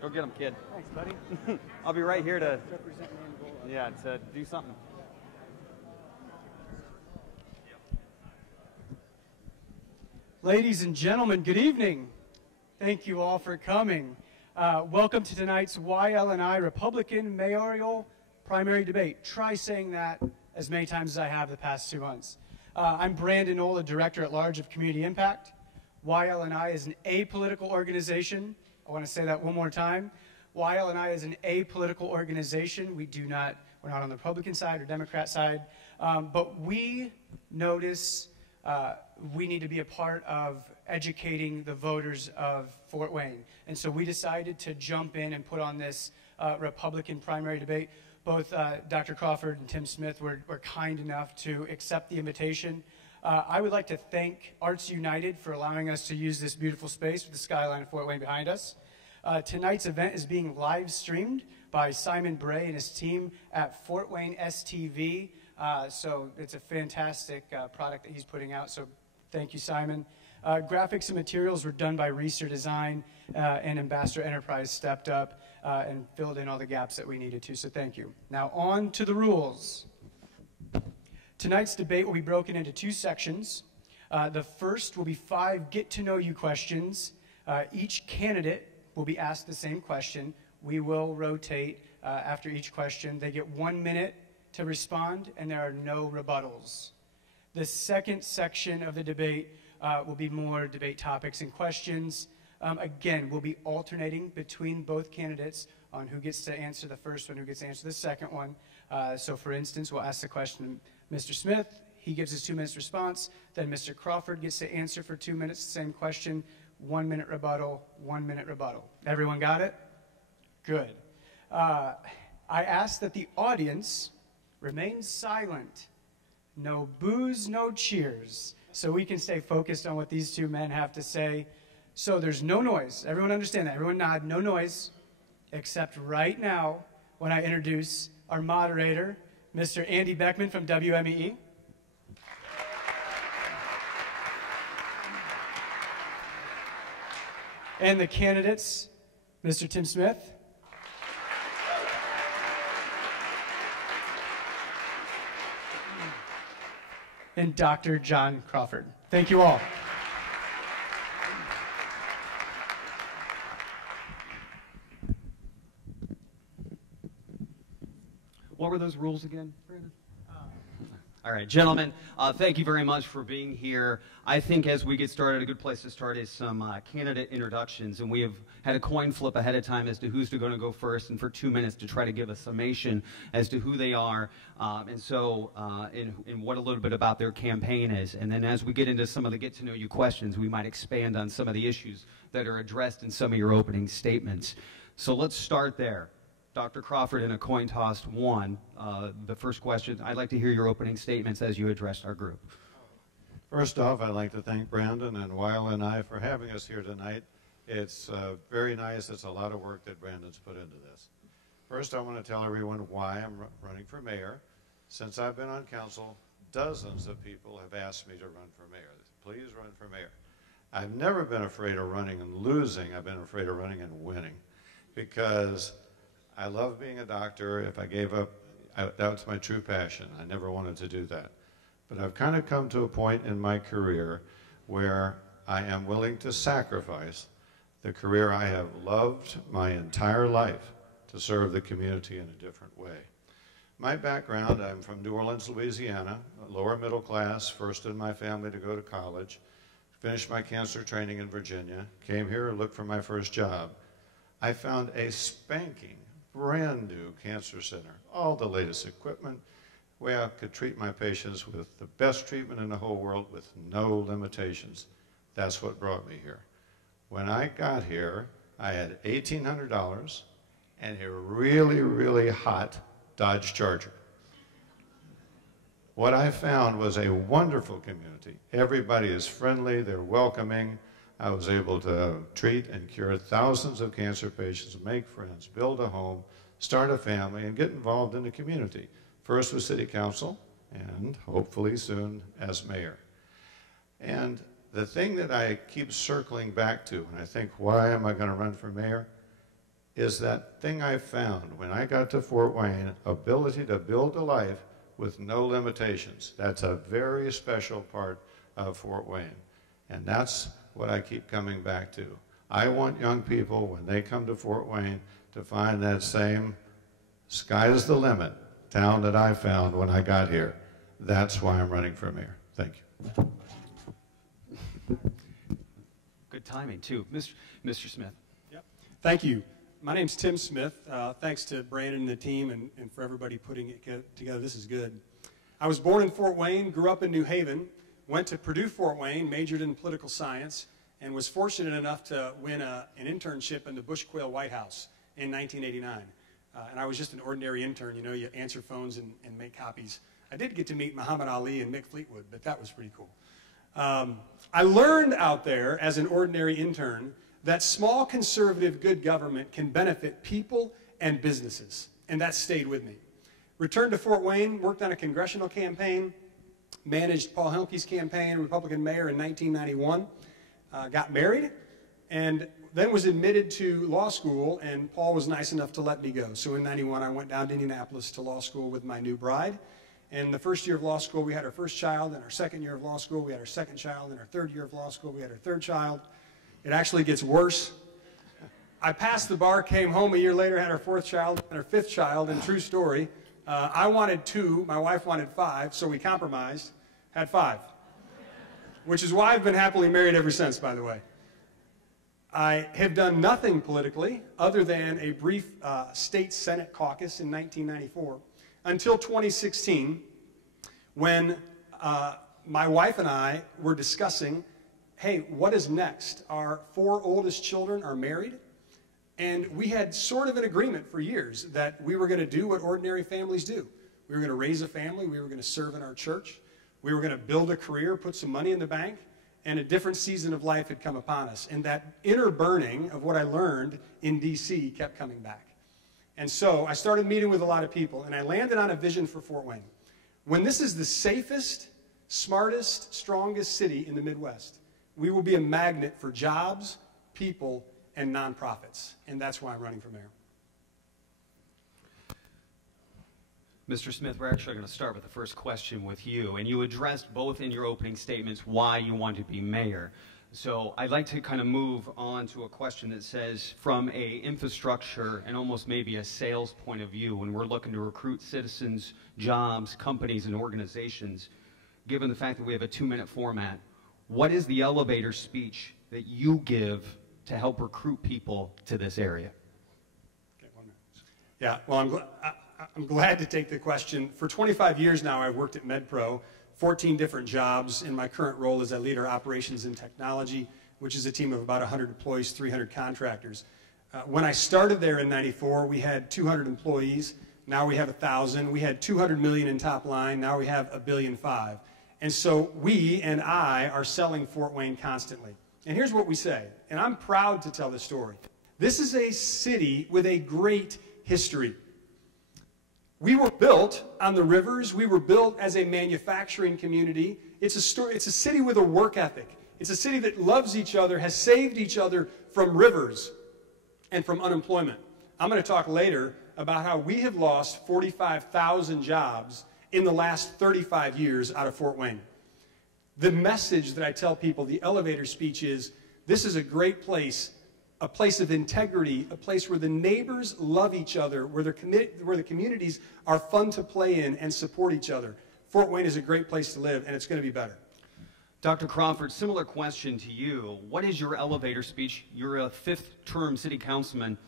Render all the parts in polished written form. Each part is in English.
Go get him, kid. Thanks, buddy. I'll be right here to Represent Mayoral. yeah to do something. Ladies and gentlemen, good evening. Thank you all for coming. Welcome to tonight's YL&I Republican mayoral primary debate. Try saying that as many times as I have the past 2 months. I'm Brandon Ola, Director at Large of Community Impact. YL&I is an apolitical organization. I want to say that one more time. YL&I is an apolitical organization. We're not on the Republican side or Democrat side, but we notice we need to be a part of educating the voters of Fort Wayne. And so we decided to jump in and put on this Republican primary debate. Both Dr. Crawford and Tim Smith were kind enough to accept the invitation. I would like to thank Arts United for allowing us to use this beautiful space with the skyline of Fort Wayne behind us. Tonight's event is being live streamed by Simon Bray and his team at Fort Wayne STV. So it's a fantastic product that he's putting out. So thank you, Simon. Graphics and materials were done by Reeser Design, and Ambassador Enterprise stepped up and filled in all the gaps that we needed to. So thank you. Now on to the rules. Tonight's debate will be broken into 2 sections. The first will be 5 get-to-know-you questions. Each candidate will be asked the same question. We will rotate after each question. They get 1 minute to respond, and there are no rebuttals. The second section of the debate will be more debate topics and questions. Again, we'll be alternating between both candidates on who gets to answer the first one, who gets to answer the second one. So for instance, we'll ask the question to Mr. Smith. He gives his 2 minutes response. Then Mr. Crawford gets to answer for 2 minutes, the same question. 1 minute rebuttal, 1 minute rebuttal. Everyone got it? Good. I ask that the audience remain silent. No boos, no cheers, so we can stay focused on what these 2 men have to say. So there's no noise. Everyone understand that? Everyone nod, no noise, except right now when I introduce our moderator, Mr. Andy Beckman from WMEE. And the candidates, Mr. Tim Smith. And Dr. John Crawford. Thank you all. What were those rules again, Brandon? All right, gentlemen, thank you very much for being here. I think as we get started, a good place to start is some candidate introductions, and we have had a coin flip ahead of time as to who's going to go first, and for 2 minutes to try to give a summation as to who they are, and what a little bit about their campaign is. And then as we get into some of the get-to-know-you questions, we might expand on some of the issues that are addressed in some of your opening statements. So let's start there. Dr. Crawford, in a coin toss one, the first question, I'd like to hear your opening statements as you address our group. First off, I'd like to thank Brandon and YL&I for having us here tonight. It's very nice. It's a lot of work that Brandon's put into this. First, I want to tell everyone why I'm running for mayor. Since I've been on council, dozens of people have asked me to run for mayor. Please run for mayor. I've never been afraid of running and losing. I've been afraid of running and winning, because I love being a doctor. If I gave up, that's my true passion. I never wanted to do that. But I've kind of come to a point in my career where I am willing to sacrifice the career I have loved my entire life to serve the community in a different way. My background, I'm from New Orleans, Louisiana, lower middle class, first in my family to go to college, finished my cancer training in Virginia, came here and looked for my first job. I found a spanking brand new cancer center, all the latest equipment, where I could treat my patients with the best treatment in the whole world with no limitations. That's what brought me here. When I got here, I had $1,800 and a really, really hot Dodge Charger. What I found was a wonderful community. Everybody is friendly, they're welcoming. I was able to treat and cure thousands of cancer patients, make friends, build a home, start a family, and get involved in the community. First with city council, and hopefully soon as mayor. And the thing that I keep circling back to, and I think, why am I going to run for mayor? is that thing I found when I got to Fort Wayne, ability to build a life with no limitations. That's a very special part of Fort Wayne. And that's what I keep coming back to. I want young people, when they come to Fort Wayne, to find that same sky's the limit town that I found when I got here. That's why I'm running for mayor. Thank you. Good timing, too. Mr. Smith. Yep. Thank you. My name's Tim Smith. Thanks to Brandon and the team and for everybody putting it together. This is good. I was born in Fort Wayne, grew up in New Haven, went to Purdue Fort Wayne, majored in political science, and was fortunate enough to win an internship in the Bush Quayle White House in 1989. And I was just an ordinary intern. You know, you answer phones and make copies. I did get to meet Muhammad Ali and Mick Fleetwood, but that was pretty cool. I learned out there as an ordinary intern that small conservative good government can benefit people and businesses, and that stayed with me. Returned to Fort Wayne, worked on a congressional campaign, managed Paul Hilke's campaign, Republican mayor in 1991, got married, and then was admitted to law school, and Paul was nice enough to let me go. So in 91, I went down to Indianapolis to law school with my new bride. And the first year of law school, we had our first child. In our second year of law school, we had our second child. In our third year of law school, we had our third child. It actually gets worse. I passed the bar, came home a year later, had our fourth child, and our fifth child, and true story. I wanted 2, my wife wanted 5, so we compromised, had 5. Which is why I've been happily married ever since, by the way. I have done nothing politically other than a brief state Senate caucus in 1994 until 2016 when my wife and I were discussing, hey, what is next? Our 4 oldest children are married, and we had sort of an agreement for years that we were going to do what ordinary families do. We were going to raise a family, we were going to serve in our church, we were going to build a career, put some money in the bank, and a different season of life had come upon us. And that inner burning of what I learned in D.C. kept coming back. And so I started meeting with a lot of people, and I landed on a vision for Fort Wayne. When this is the safest, smartest, strongest city in the Midwest, we will be a magnet for jobs, people, and nonprofits. And that's why I'm running for mayor. Mr. Smith, we're actually going to start with the first question with you. And you addressed both in your opening statements why you want to be mayor. So I'd like to kind of move on to a question that says, from a infrastructure and almost maybe a sales point of view, when we're looking to recruit citizens, jobs, companies, and organizations, given the fact that we have a 2-minute format, what is the elevator speech that you give to help recruit people to this area? Okay, 1 minute. Yeah, well, I'm glad to take the question. For 25 years now, I've worked at MedPro, 14 different jobs. In my current role as I lead our operations and technology, which is a team of about 100 employees, 300 contractors. When I started there in '94, we had 200 employees. Now we have 1,000. We had 200 million in top line. Now we have $1.5 billion. And so we and I are selling Fort Wayne constantly. And here's what we say, and I'm proud to tell this story. This is a city with a great history. We were built on the rivers. We were built as a manufacturing community. It's a city with a work ethic. It's a city that loves each other, has saved each other from rivers and from unemployment. I'm going to talk later about how we have lost 45,000 jobs in the last 35 years out of Fort Wayne. The message that I tell people, the elevator speech is, this is a great place, a place of integrity, a place where the neighbors love each other, where the communities are fun to play in and support each other. Fort Wayne is a great place to live, and it's going to be better. Dr. Crawford, similar question to you. What is your elevator speech? You're a 5th-term city councilman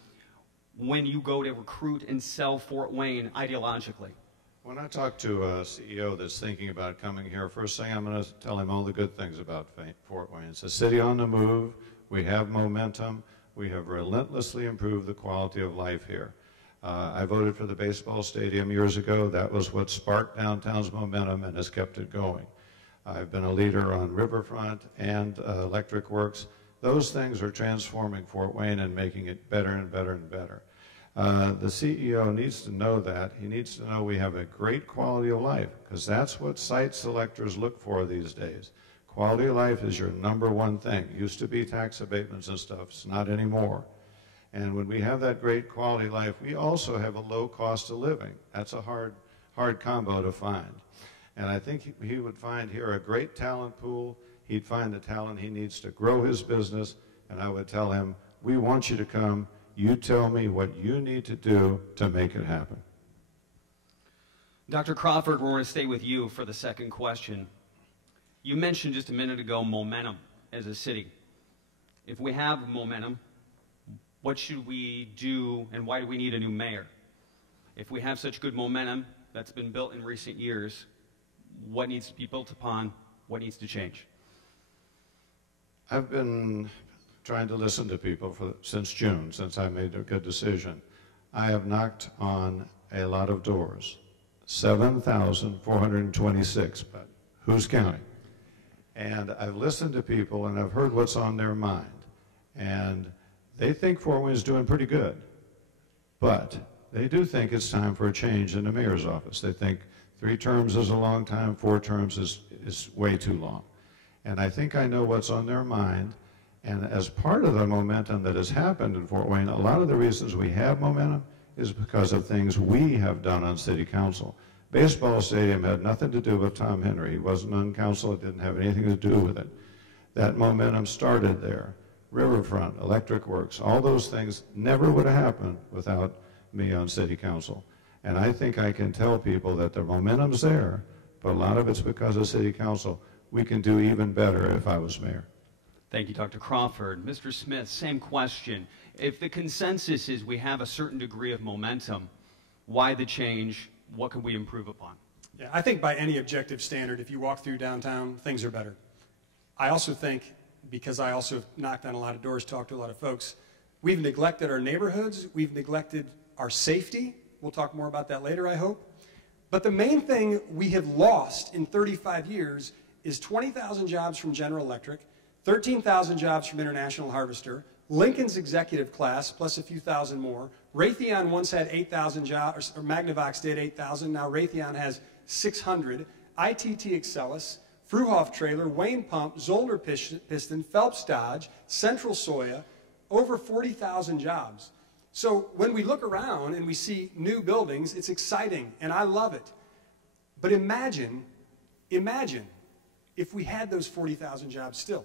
when you go to recruit and sell Fort Wayne ideologically. When I talk to a CEO that's thinking about coming here, first thing I'm going to tell him all the good things about Fort Wayne. It's a city on the move. We have momentum. We have relentlessly improved the quality of life here. I voted for the baseball stadium years ago. That was what sparked downtown's momentum and has kept it going. I've been a leader on Riverfront and Electric Works. Those things are transforming Fort Wayne and making it better and better and better. The CEO needs to know that. He needs to know we have a great quality of life, because that's what site selectors look for these days. Quality of life is your #1 thing. It used to be tax abatements and stuff. It's not anymore. And when we have that great quality life, we also have a low cost of living. That's a hard combo to find. And I think he would find here a great talent pool. He'd find the talent he needs to grow his business. And I would tell him, we want you to come. You tell me what you need to do to make it happen. Dr. Crawford, we're going to stay with you for the second question. You mentioned just a minute ago momentum as a city. If we have momentum, what should we do and why do we need a new mayor? If we have such good momentum that's been built in recent years, what needs to be built upon? What needs to change? I've been trying to listen to people since June, since I made a good decision. I have knocked on a lot of doors, 7,426, but who's counting? And I've listened to people and I've heard what's on their mind. And they think Fort Wayne's doing pretty good, but they do think it's time for a change in the mayor's office. They think 3 terms is a long time, 4 terms is way too long. And I think I know what's on their mind. And as part of the momentum that has happened in Fort Wayne, a lot of the reasons we have momentum is because of things we have done on city council. Baseball stadium had nothing to do with Tom Henry. He wasn't on council. It didn't have anything to do with it. That momentum started there. Riverfront, Electric Works, all those things never would have happened without me on city council. And I think I can tell people that the momentum's there, but a lot of it's because of city council. We can do even better if I was mayor. Thank you, Dr. Crawford. Mr. Smith, same question. If the consensus is we have a certain degree of momentum, why the change? What can we improve upon? Yeah, I think by any objective standard, if you walk through downtown, things are better. I also think, because I also have knocked on a lot of doors, talked to a lot of folks, we've neglected our neighborhoods, we've neglected our safety. We'll talk more about that later, I hope. But the main thing we have lost in 35 years is 20,000 jobs from General Electric, 13,000 jobs from International Harvester, Lincoln's executive class, plus a few thousand more. Raytheon once had 8,000 jobs, or Magnavox did 8,000. Now Raytheon has 600. ITT Excelis, Fruhoff Trailer, Wayne Pump, Zollner Piston, Phelps Dodge, Central Soya, over 40,000 jobs. So when we look around and we see new buildings, it's exciting, and I love it. But imagine if we had those 40,000 jobs still.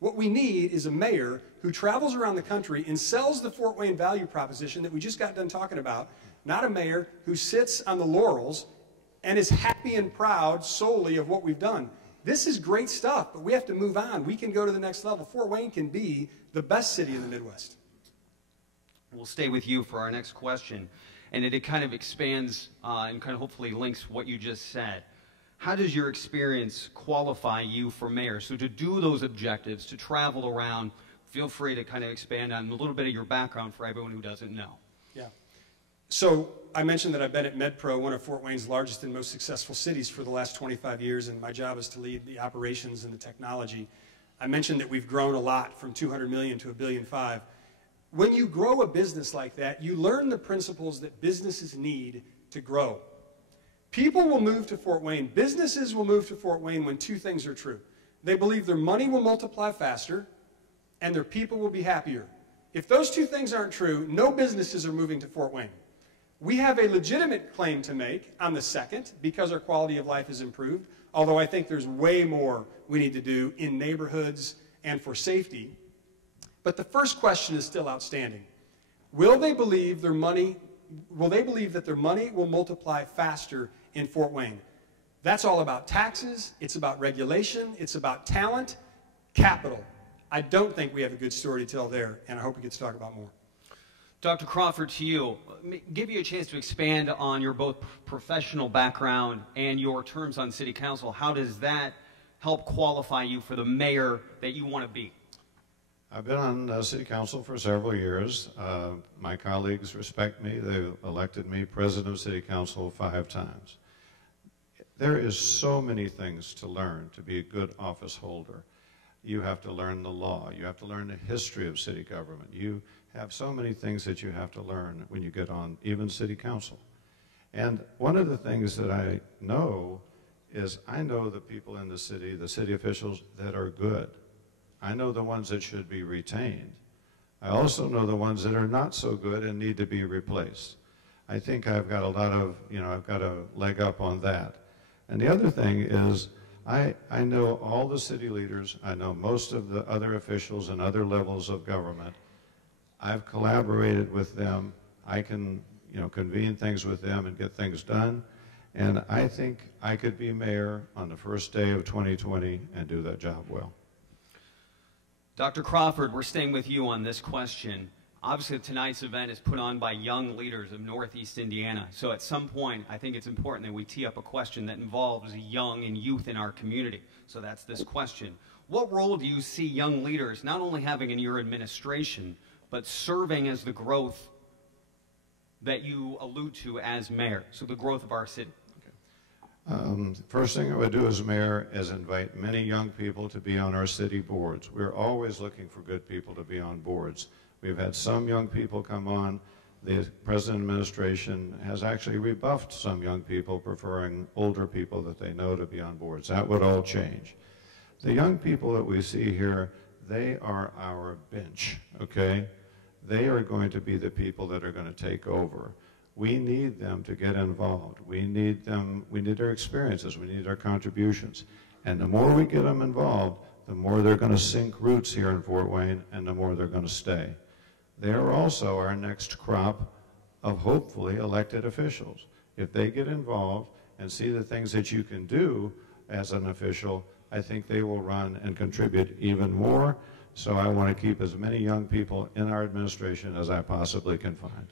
What we need is a mayor who travels around the country and sells the Fort Wayne value proposition that we just got done talking about, not a mayor who sits on the laurels and is happy and proud solely of what we've done. This is great stuff, but we have to move on. We can go to the next level. Fort Wayne can be the best city in the Midwest. We'll stay with you for our next question, and it kind of expands and kind of hopefully links what you just said. How does your experience qualify you for mayor? So to do those objectives, to travel around, feel free to kind of expand on a little bit of your background for everyone who doesn't know. Yeah. So I mentioned that I've been at MedPro, one of Fort Wayne's largest and most successful cities for the last 25 years, and my job is to lead the operations and the technology. I mentioned that we've grown a lot from 200 million to $1.5 billion. When you grow a business like that, you learn the principles that businesses need to grow. People will move to Fort Wayne. Businesses will move to Fort Wayne when 2 things are true. They believe their money will multiply faster and their people will be happier. If those 2 things aren't true, no businesses are moving to Fort Wayne. We have a legitimate claim to make on the second because our quality of life is improved, although I think there's way more we need to do in neighborhoods and for safety. But the first question is still outstanding. Will they believe that their money will multiply faster in Fort Wayne? That's all about taxes, it's about regulation, it's about talent, capital. I don't think we have a good story to tell there, and I hope we get to talk about more. Dr. Crawford, to you, give you a chance to expand on your both professional background and your terms on city council. How does that help qualify you for the mayor that you want to be? I've been on city council for several years. My colleagues respect me. They've elected me president of city council 5 times. There is so many things to learn to be a good office holder. You have to learn the law. You have to learn the history of city government. You have so many things that you have to learn when you get on even city council. And one of the things that I know is I know the people in the city officials that are good. I know the ones that should be retained. I also know the ones that are not so good and need to be replaced. I think I've got a lot of, I've got a leg up on that. And the other thing is, I know all the city leaders, I know most of the other officials and other levels of government. I've collaborated with them. I can, convene things with them and get things done. And I think I could be mayor on the first day of 2020 and do that job well. Dr. Crawford, we're staying with you on this question. Obviously, tonight's event is put on by young leaders of Northeast Indiana. So at some point, I think it's important that we tee up a question that involves young and youth in our community. So that's this question. What role do you see young leaders not only having in your administration, but serving as the growth that you allude to as mayor, so the growth of our city? First thing I would do as mayor is invite many young people to be on our city boards. We're always looking for good people to be on boards. We've had some young people come on. The present administration has actually rebuffed some young people, preferring older people that they know to be on boards. That would all change. The young people that we see here, they are our bench, okay? They are going to be the people that are going to take over. We need them to get involved. We need them, we need their experiences, we need their contributions. And the more we get them involved, the more they're going to sink roots here in Fort Wayne, and the more they're going to stay. They are also our next crop of hopefully elected officials. If they get involved and see the things that you can do as an official, I think they will run and contribute even more. So I want to keep as many young people in our administration as I possibly can find.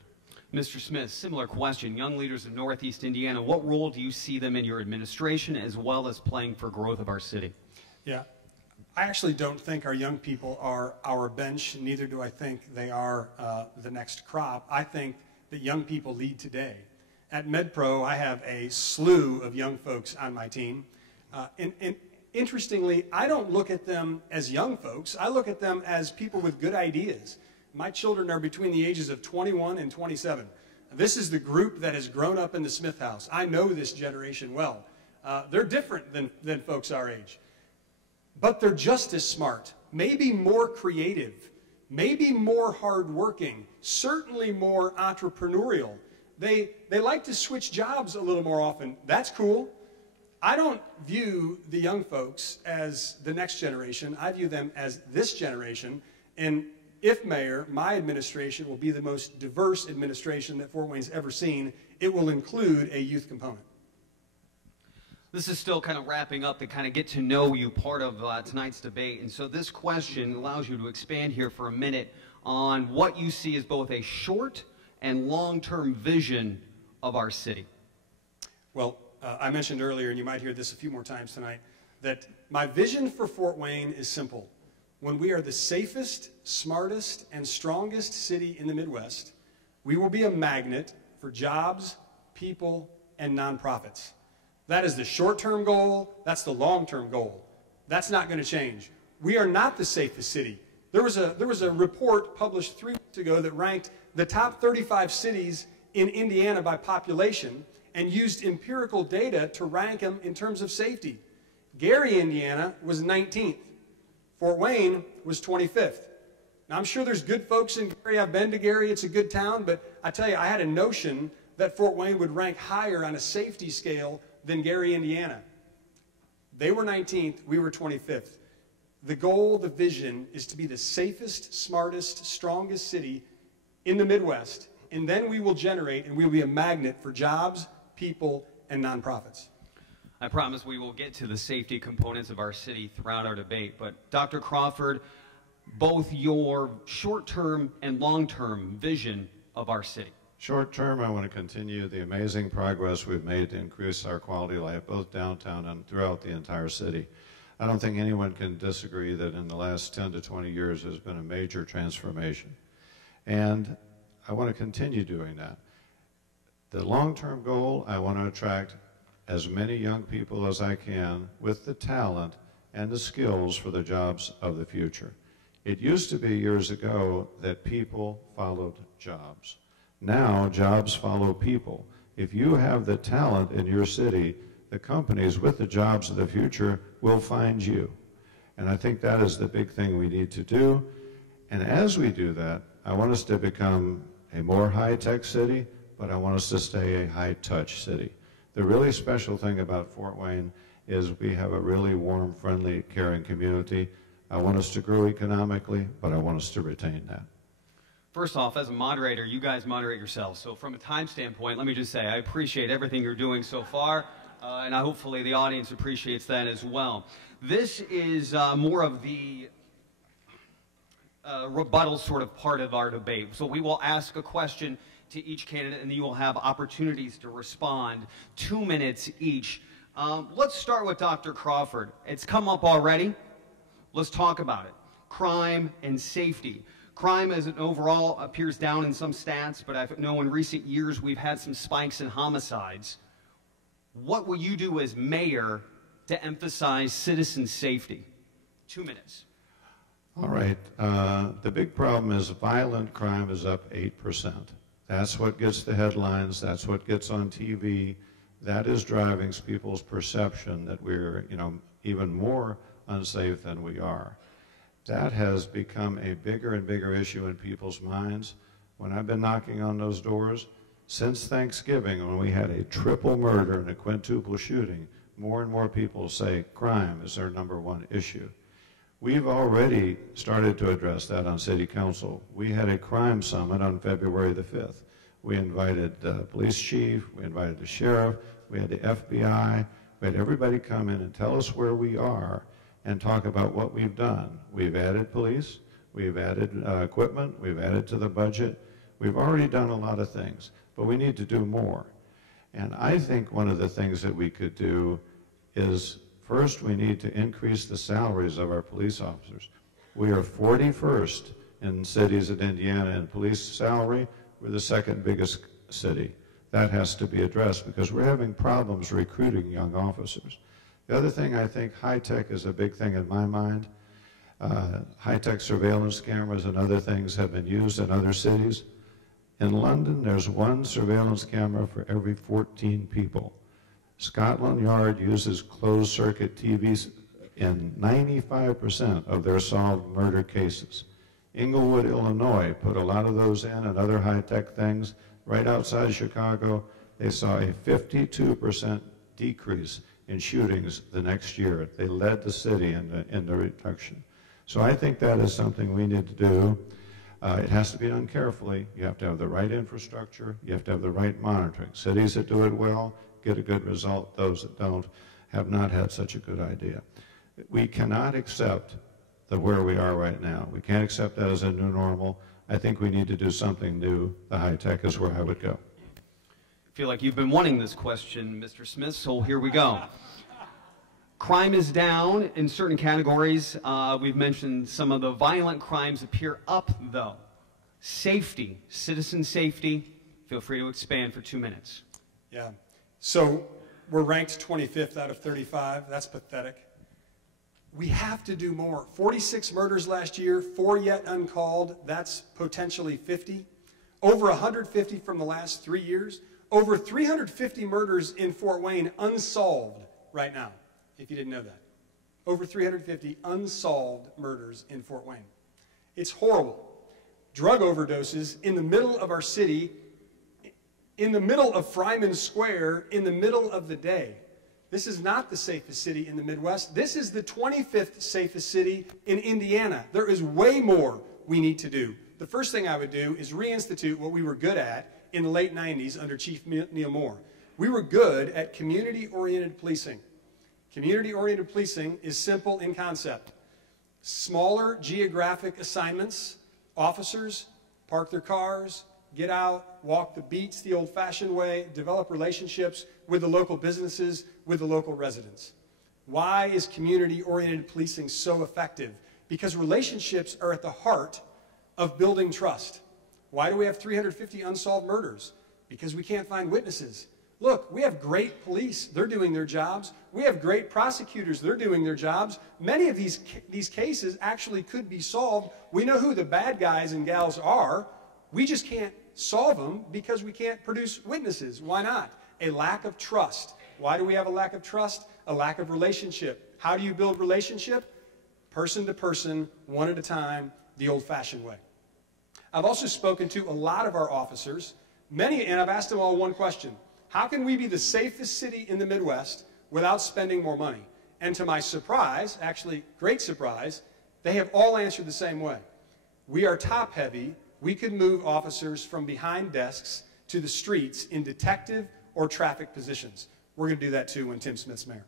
Mr. Smith, similar question. Young leaders of Northeast Indiana, what role do you see them in your administration as well as playing for growth of our city? Yeah, I actually don't think our young people are our bench. Neither do I think they are the next crop. I think that young people lead today. At MedPro, I have a slew of young folks on my team. And interestingly, I don't look at them as young folks. I look at them as people with good ideas. My children are between the ages of 21 and 27. This is the group that has grown up in the Smith house. I know this generation well. They're different than folks our age. But they're just as smart, maybe more creative, maybe more hardworking, certainly more entrepreneurial. They like to switch jobs a little more often. That's cool. I don't view the young folks as the next generation. I view them as this generation. And if mayor, my administration will be the most diverse administration that Fort Wayne's ever seen. It will include a youth component. This is still kind of wrapping up the kind of get to know you part of tonight's debate. And so this question allows you to expand here for a minute on what you see as both a short and long-term vision of our city. Well, I mentioned earlier, and you might hear this a few more times tonight, that my vision for Fort Wayne is simple. When we are the safest, smartest, and strongest city in the Midwest, we will be a magnet for jobs, people, and nonprofits. That is the short-term goal. That's the long-term goal. That's not going to change. We are not the safest city. There was a report published 3 weeks ago that ranked the top 35 cities in Indiana by population and used empirical data to rank them in terms of safety. Gary, Indiana, was 19th. Fort Wayne was 25th. Now, I'm sure there's good folks in Gary. I've been to Gary. It's a good town. But I tell you, I had a notion that Fort Wayne would rank higher on a safety scale than Gary, Indiana. They were 19th. We were 25th. The goal, the vision, is to be the safest, smartest, strongest city in the Midwest. And then we will generate and we will be a magnet for jobs, people, and nonprofits. I promise we will get to the safety components of our city throughout our debate. But Dr. Crawford, both your short-term and long-term vision of our city. Short term, I want to continue the amazing progress we've made to increase our quality of life, both downtown and throughout the entire city. I don't think anyone can disagree that in the last 10 to 20 years there's been a major transformation. And I want to continue doing that. The long-term goal, I want to attract as many young people as I can with the talent and the skills for the jobs of the future. It used to be years ago that people followed jobs. Now jobs follow people. If you have the talent in your city, the companies with the jobs of the future will find you. And I think that is the big thing we need to do. And as we do that, I want us to become a more high-tech city, but I want us to stay a high-touch city. The really special thing about Fort Wayne is we have a really warm, friendly, caring community. I want us to grow economically, but I want us to retain that. First off, as a moderator, you guys moderate yourselves. So from a time standpoint, let me just say I appreciate everything you're doing so far, and hopefully the audience appreciates that as well. This is more of the rebuttal sort of part of our debate. So we will ask a question to each candidate, and then you will have opportunities to respond, 2 minutes each. Let's start with Dr. Crawford. It's come up already. Let's talk about it. Crime and safety. Crime as an overall appears down in some stats, but I know in recent years we've had some spikes in homicides. What will you do as mayor to emphasize citizen safety? 2 minutes. All right. The big problem is violent crime is up 8%. That's what gets the headlines. That's what gets on TV. That is driving people's perception that we're, even more unsafe than we are. That has become a bigger and bigger issue in people's minds. When I've been knocking on those doors, since Thanksgiving, when we had a triple murder and a quintuple shooting, more and more people say crime is their #1 issue. We've already started to address that on City Council. We had a crime summit on February the 5th. We invited the police chief, we invited the sheriff, we had the FBI, we had everybody come in and tell us where we are and talk about what we've done. We've added police, we've added equipment, we've added to the budget. We've already done a lot of things, but we need to do more. And I think one of the things that we could do is, first, we need to increase the salaries of our police officers. We are 41st in cities in Indiana in police salary. We're the second biggest city. That has to be addressed because we're having problems recruiting young officers. The other thing, I think high-tech is a big thing in my mind. High-tech surveillance cameras and other things have been used in other cities. In London, there's 1 surveillance camera for every 14 people. Scotland Yard uses closed-circuit TVs in 95% of their solved murder cases. Inglewood, Illinois, put a lot of those in and other high-tech things. Right outside Chicago, they saw a 52% decrease in shootings the next year. They led the city in the reduction. So I think that is something we need to do. It has to be done carefully. You have to have the right infrastructure. You have to have the right monitoring. Cities that do it well get a good result. Those that don't have not had such a good idea. We cannot accept where we are right now. We can't accept that as a new normal. I think we need to do something new. The high-tech is where I would go. I feel like you've been wanting this question, Mr. Smith, so here we go. Crime is down in certain categories. We've mentioned some of the violent crimes appear up, though. Safety, citizen safety. Feel free to expand for 2 minutes. Yeah. So we're ranked 25th out of 35. That's pathetic. We have to do more. 46 murders last year, 4 yet uncalled. That's potentially 50. Over 150 from the last 3 years. Over 350 murders in Fort Wayne unsolved right now, if you didn't know that. Over 350 unsolved murders in Fort Wayne. It's horrible. Drug overdoses in the middle of our city, in the middle of Fryman Square, in the middle of the day. This is not the safest city in the Midwest. This is the 25th safest city in Indiana. There is way more we need to do. The first thing I would do is reinstitute what we were good at in the late 90s under Chief Neil Moore. We were good at community-oriented policing. Community-oriented policing is simple in concept. Smaller geographic assignments, officers park their cars, get out, walk the beats the old-fashioned way, develop relationships with the local businesses, with the local residents. Why is community-oriented policing so effective? Because relationships are at the heart of building trust. Why do we have 350 unsolved murders? Because we can't find witnesses. Look, we have great police. They're doing their jobs. We have great prosecutors. They're doing their jobs. Many of these cases actually could be solved. We know who the bad guys and gals are. We just can't solve them because we can't produce witnesses. Why not? A lack of trust. Why do we have a lack of trust? A lack of relationship. How do you build relationship? Person to person, one at a time, the old-fashioned way. I've also spoken to a lot of our officers, and I've asked them all one question. How can we be the safest city in the Midwest without spending more money? And to my surprise, actually great surprise, they have all answered the same way. We are top heavy. We could move officers from behind desks to the streets in detective or traffic positions. We're going to do that too when Tim Smith's mayor.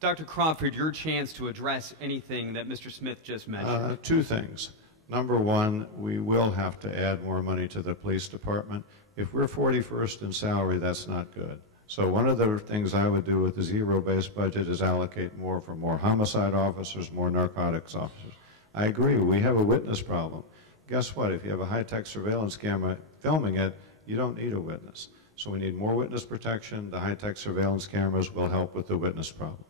Dr. Crawford, your chance to address anything that Mr. Smith just mentioned. Two things. Number one, we will have to add more money to the police department. If we're 41st in salary, that's not good. So one of the things I would do with the zero-based budget is allocate more for more homicide officers, more narcotics officers. I agree, we have a witness problem. Guess what? If you have a high-tech surveillance camera filming it, you don't need a witness. So we need more witness protection. The high-tech surveillance cameras will help with the witness problem.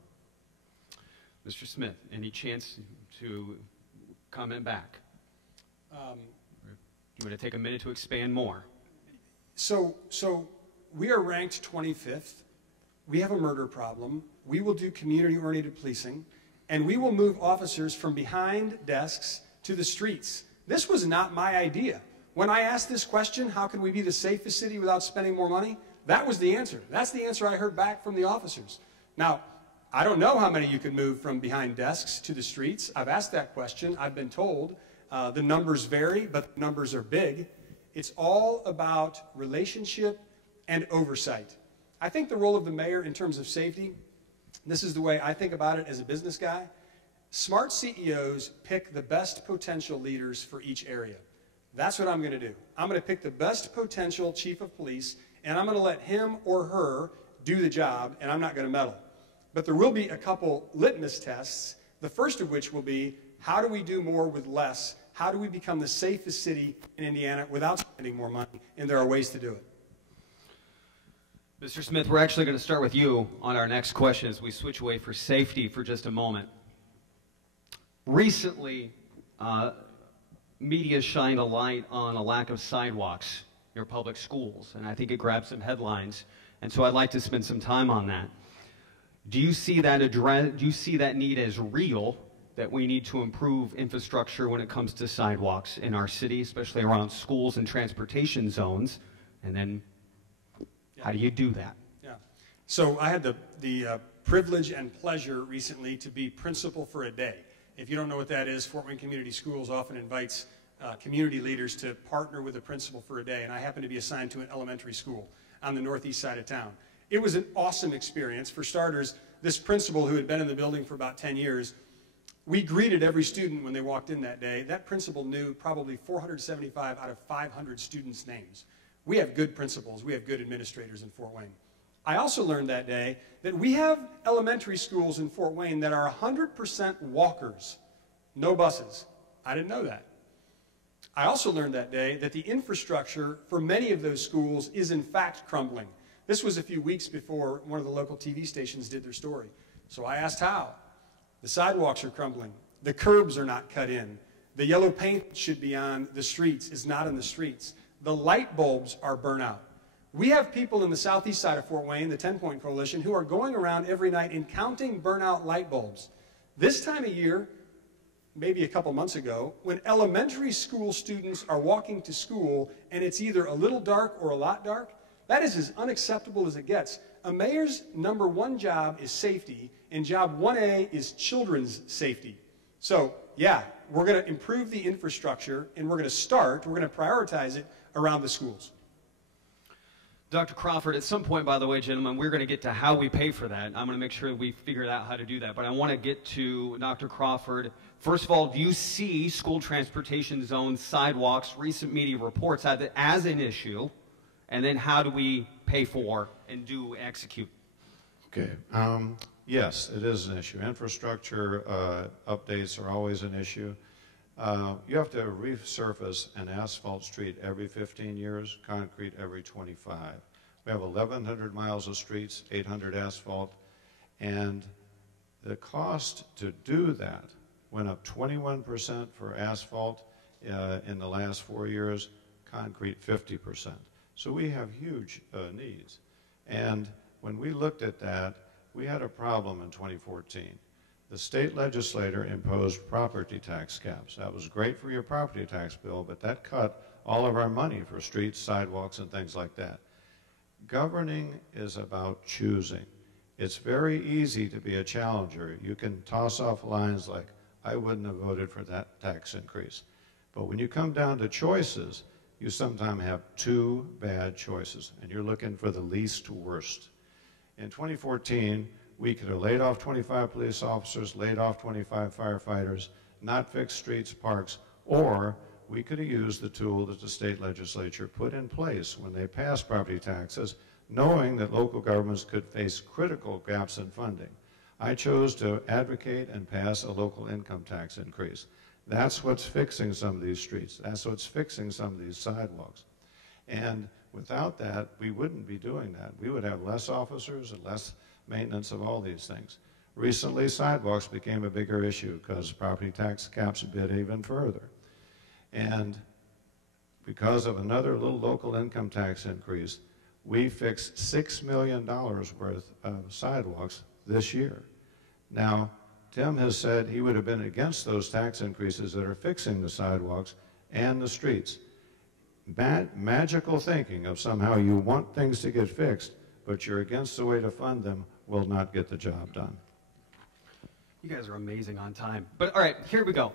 Mr. Smith, any chance to comment back? You want to take a minute to expand more? So we are ranked 25th. We have a murder problem. We will do community-oriented policing, and we will move officers from behind desks to the streets. This was not my idea. When I asked this question, how can we be the safest city without spending more money? That was the answer. That's the answer I heard back from the officers. Now, I don't know how many you can move from behind desks to the streets. I've asked that question. I've been told the numbers vary, but the numbers are big. It's all about relationship and oversight. I think the role of the mayor in terms of safety, this is the way I think about it as a business guy. Smart CEOs pick the best potential leaders for each area. That's what I'm going to do. I'm going to pick the best potential chief of police, and I'm going to let him or her do the job, and I'm not going to meddle. But there will be a couple litmus tests, the first of which will be, how do we do more with less? How do we become the safest city in Indiana without spending more money? And there are ways to do it. Mr. Smith, we're actually going to start with you on our next question as we switch away for safety for just a moment. Recently, media shined a light on a lack of sidewalks near public schools, and I think it grabbed some headlines, and so I'd like to spend some time on that. Do you see that need as real, that we need to improve infrastructure when it comes to sidewalks in our city, especially around schools and transportation zones? And then how do you do that? Yeah. So I had the privilege and pleasure recently to be principal for a day. If you don't know what that is, Fort Wayne Community Schools often invites community leaders to partner with a principal for a day, and I happened to be assigned to an elementary school on the northeast side of town. It was an awesome experience. For starters, this principal who had been in the building for about 10 years, we greeted every student when they walked in that day. That principal knew probably 475 out of 500 students' names. We have good principals. We have good administrators in Fort Wayne. I also learned that day that we have elementary schools in Fort Wayne that are 100% walkers, no buses. I didn't know that. I also learned that day that the infrastructure for many of those schools is in fact crumbling. This was a few weeks before one of the local TV stations did their story. So I asked how. The sidewalks are crumbling. The curbs are not cut in. The yellow paint should be on the streets is not in the streets. The light bulbs are burnt out. We have people in the southeast side of Fort Wayne, the 10-Point Coalition, who are going around every night and counting burnout light bulbs. This time of year, maybe a couple months ago, when elementary school students are walking to school and it's either a little dark or a lot dark, that is as unacceptable as it gets. A mayor's number one job is safety, and job 1A is children's safety. So, yeah, we're going to improve the infrastructure, and we're going to prioritize it around the schools. Dr. Crawford, at some point, by the way, gentlemen, we're going to get to how we pay for that. I'm going to make sure we figure out how to do that. But I want to get to Dr. Crawford. First of all, do you see school transportation zones, sidewalks, recent media reports as an issue? And then how do we pay for and execute? Okay. Yes, it is an issue. Infrastructure updates are always an issue. You have to resurface an asphalt street every 15 years, concrete every 25. We have 1,100 miles of streets, 800 asphalt, and the cost to do that went up 21% for asphalt in the last 4 years, concrete 50%. So we have huge needs. And when we looked at that, we had a problem in 2014. The state legislature imposed property tax caps. That was great for your property tax bill, but that cut all of our money for streets, sidewalks, and things like that. Governing is about choosing. It's very easy to be a challenger. You can toss off lines like, I wouldn't have voted for that tax increase. But when you come down to choices, you sometimes have two bad choices, and you're looking for the least worst. In 2014, we could have laid off 25 police officers, laid off 25 firefighters, not fixed streets, parks, or we could have used the tool that the state legislature put in place when they passed property taxes, knowing that local governments could face critical gaps in funding. I chose to advocate and pass a local income tax increase. That's what's fixing some of these streets. That's what's fixing some of these sidewalks. And without that, we wouldn't be doing that. We would have less officers and less maintenance of all these things. Recently, sidewalks became a bigger issue because property tax caps bid even further. And because of another little local income tax increase, we fixed $6 million worth of sidewalks this year. Now, Tim has said he would have been against those tax increases that are fixing the sidewalks and the streets. Magical thinking of somehow you want things to get fixed, but you're against the way to fund them will not get the job done. You guys are amazing on time. But all right, here we go.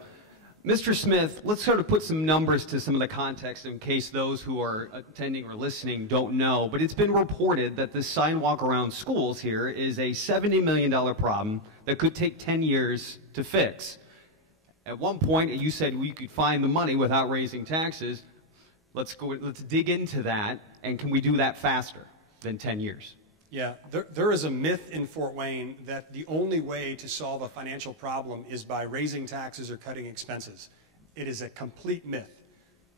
Mr. Smith, let's sort of put some numbers to some of the context in case those who are attending or listening don't know. But it's been reported that the sidewalk around schools here is a $70 million problem that could take 10 years to fix. At one point, you said we could find the money without raising taxes. Let's dig into that, and can we do that faster than 10 years? Yeah, there is a myth in Fort Wayne that the only way to solve a financial problem is by raising taxes or cutting expenses. It is a complete myth.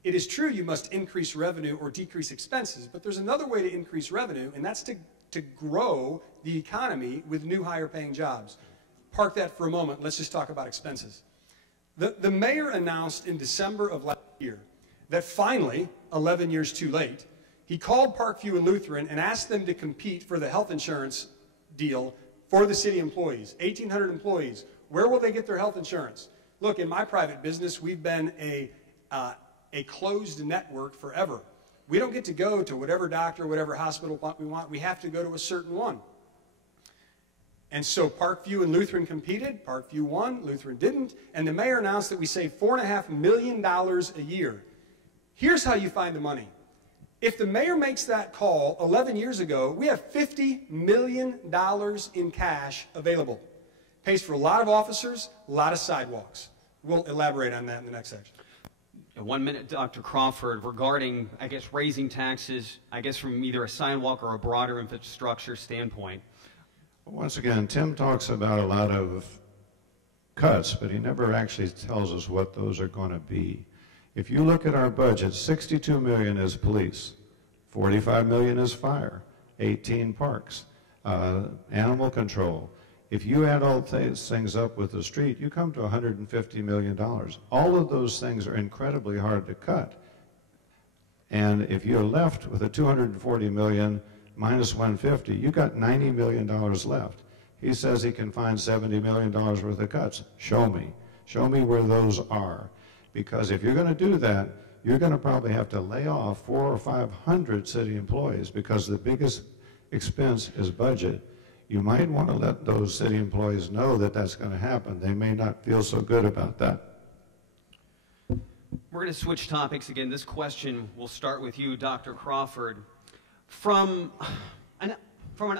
It is true you must increase revenue or decrease expenses, but there's another way to increase revenue, and that's to grow the economy with new higher paying jobs. Park that for a moment. Let's just talk about expenses. The mayor announced in December of last year that finally, 11 years too late, he called Parkview and Lutheran and asked them to compete for the health insurance deal for the city employees, 1,800 employees. Where will they get their health insurance? Look, in my private business, we've been a closed network forever. We don't get to go to whatever doctor, whatever hospital we want. We have to go to a certain one. And so Parkview and Lutheran competed. Parkview won, Lutheran didn't. And the mayor announced that we save $4.5 million a year. Here's how you find the money. If the mayor makes that call 11 years ago, we have $50 million in cash available. Pays for a lot of officers, a lot of sidewalks. We'll elaborate on that in the next section. 1 minute, Dr. Crawford, regarding, I guess, raising taxes, I guess from either a sidewalk or a broader infrastructure standpoint. Once again, Tim talks about a lot of cuts, but he never actually tells us what those are going to be. If you look at our budget, $62 million is police, $45 million is fire, 18 parks, animal control. If you add all these things up with the street, you come to $150 million. All of those things are incredibly hard to cut. And if you're left with a $240 million minus 150, you got $90 million left. He says he can find $70 million worth of cuts. Show me. Show me where those are. Because if you're going to do that, you're going to probably have to lay off 400 or 500 city employees because the biggest expense is budget. You might want to let those city employees know that that's going to happen. They may not feel so good about that. We're going to switch topics again. This question will start with you, Dr. Crawford. From an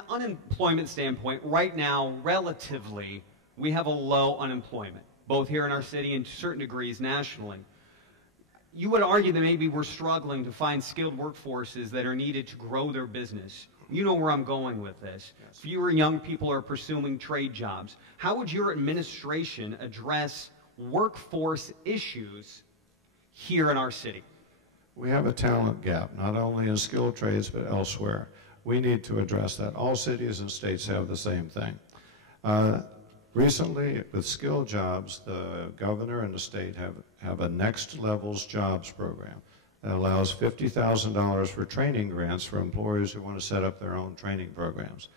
unemployment standpoint, right now, relatively, we have a low unemployment, both here in our city and to certain degrees nationally. You would argue that maybe we're struggling to find skilled workforces that are needed to grow their business. You know where I'm going with this. Yes. Fewer young people are pursuing trade jobs. How would your administration address workforce issues here in our city? We have a talent gap, not only in skilled trades, but elsewhere. We need to address that. All cities and states have the same thing. Recently, with skilled jobs, the governor and the state have a Next Levels Jobs program that allows $50,000 for training grants for employers who want to set up their own training programs.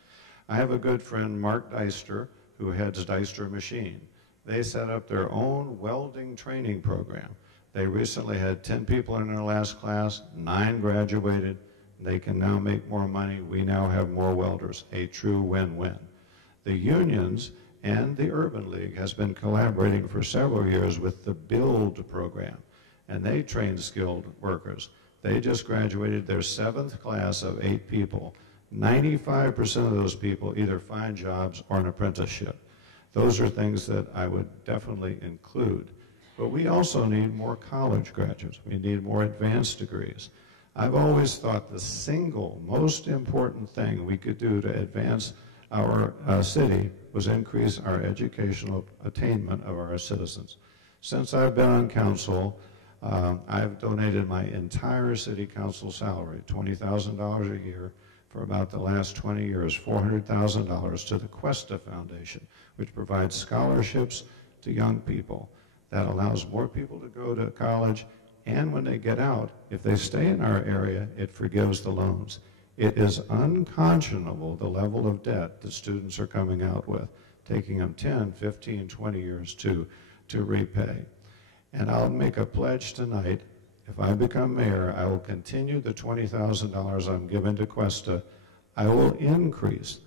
I have a good friend, Mark Deister, who heads Deister Machine. They set up their own welding training program. They recently had 10 people in their last class, 9 graduated. They can now make more money. We now have more welders, a true win-win. The unions and the Urban League has been collaborating for several years with the BUILD program, and they train skilled workers. They just graduated their 7th class of 8 people. 95% of those people either find jobs or an apprenticeship. Those are things that I would definitely include. But we also need more college graduates. We need more advanced degrees. I've always thought the single most important thing we could do to advance our city was increase our educational attainment of our citizens. Since I've been on council, I've donated my entire city council salary, $20,000 a year, for about the last 20 years, $400,000 to the Cuesta Foundation, which provides scholarships to young people. That allows more people to go to college, and when they get out, if they stay in our area, it forgives the loans. It is unconscionable the level of debt that students are coming out with, taking them 10, 15, 20 years to repay. And I'll make a pledge tonight. If I become mayor, I will continue the $20,000 I'm giving to Cuesta. I will increase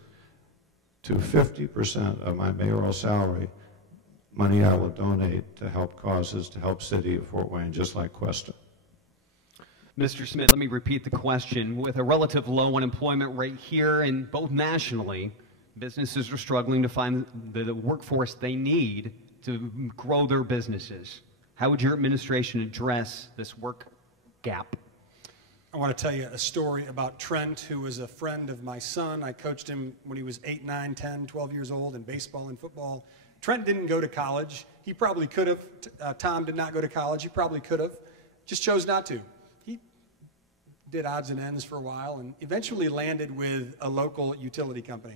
to 50% of my mayoral salary money I will donate to help causes, to help city of Fort Wayne, just like Cuesta. Mr. Smith, let me repeat the question. With a relative low unemployment rate here and both nationally, businesses are struggling to find the workforce they need to grow their businesses. How would your administration address this work gap? I want to tell you a story about Trent, who was a friend of my son. I coached him when he was 8, 9, 10, 12 years old in baseball and football. Trent didn't go to college. He probably could have. Tom did not go to college. He probably could have. Just chose not to. He did odds and ends for a while and eventually landed with a local utility company.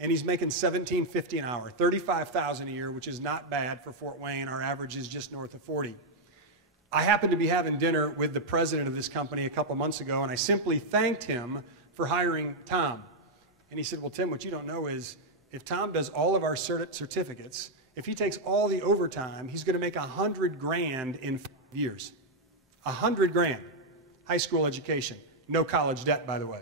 And he's making $17.50 an hour, $35,000 a year, which is not bad for Fort Wayne. Our average is just north of 40. I happened to be having dinner with the president of this company a couple months ago, and I simply thanked him for hiring Tom. And he said, well, Tim, what you don't know is if Tom does all of our certificates, if he takes all the overtime, he's going to make $100,000 in 5 years. $100,000. High school education. No college debt, by the way.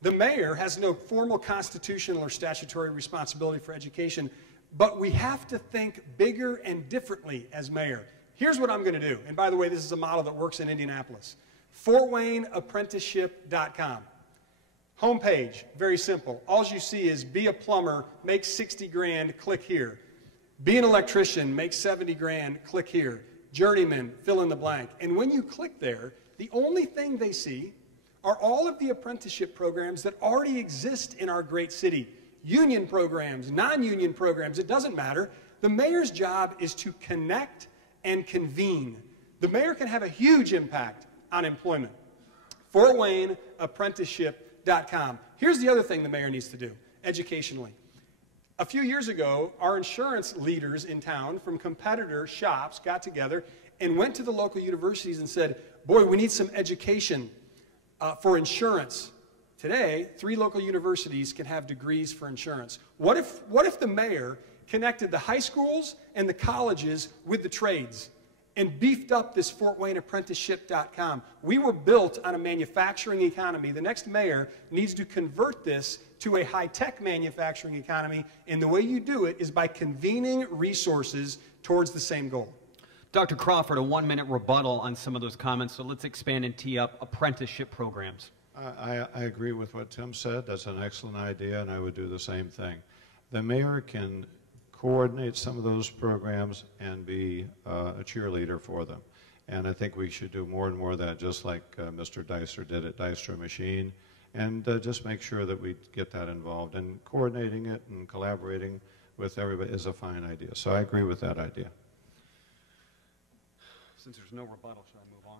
The mayor has no formal constitutional or statutory responsibility for education, but we have to think bigger and differently as mayor. Here's what I'm going to do. And by the way, this is a model that works in Indianapolis. FortWayneApprenticeship.com. Homepage, very simple. All you see is be a plumber, make $60,000, click here. Be an electrician, make $70,000, click here. Journeyman, fill in the blank. And when you click there, the only thing they see are all of the apprenticeship programs that already exist in our great city. Union programs, non-union programs, it doesn't matter. The mayor's job is to connect and convene. The mayor can have a huge impact on employment. FortWayneApprenticeship.com. Here's the other thing the mayor needs to do, educationally. A few years ago, our insurance leaders in town from competitor shops got together and went to the local universities and said, boy, we need some education for insurance. Today, 3 local universities can have degrees for insurance. What if the mayor connected the high schools and the colleges with the trades and beefed up this FortWayneApprenticeship.com? We were built on a manufacturing economy. The next mayor needs to convert this to a high-tech manufacturing economy, and the way you do it is by convening resources towards the same goal. Dr. Crawford, a 1-minute rebuttal on some of those comments, so let's expand and tee up apprenticeship programs. I agree with what Tim said. That's an excellent idea, and I would do the same thing. The mayor can coordinate some of those programs and be a cheerleader for them. And I think we should do more and more of that, just like Mr. Deister did at Deister Machine, and just make sure that we get that involved. And coordinating it and collaborating with everybody is a fine idea. So I agree with that idea. Since there's no rebuttal, should I move on?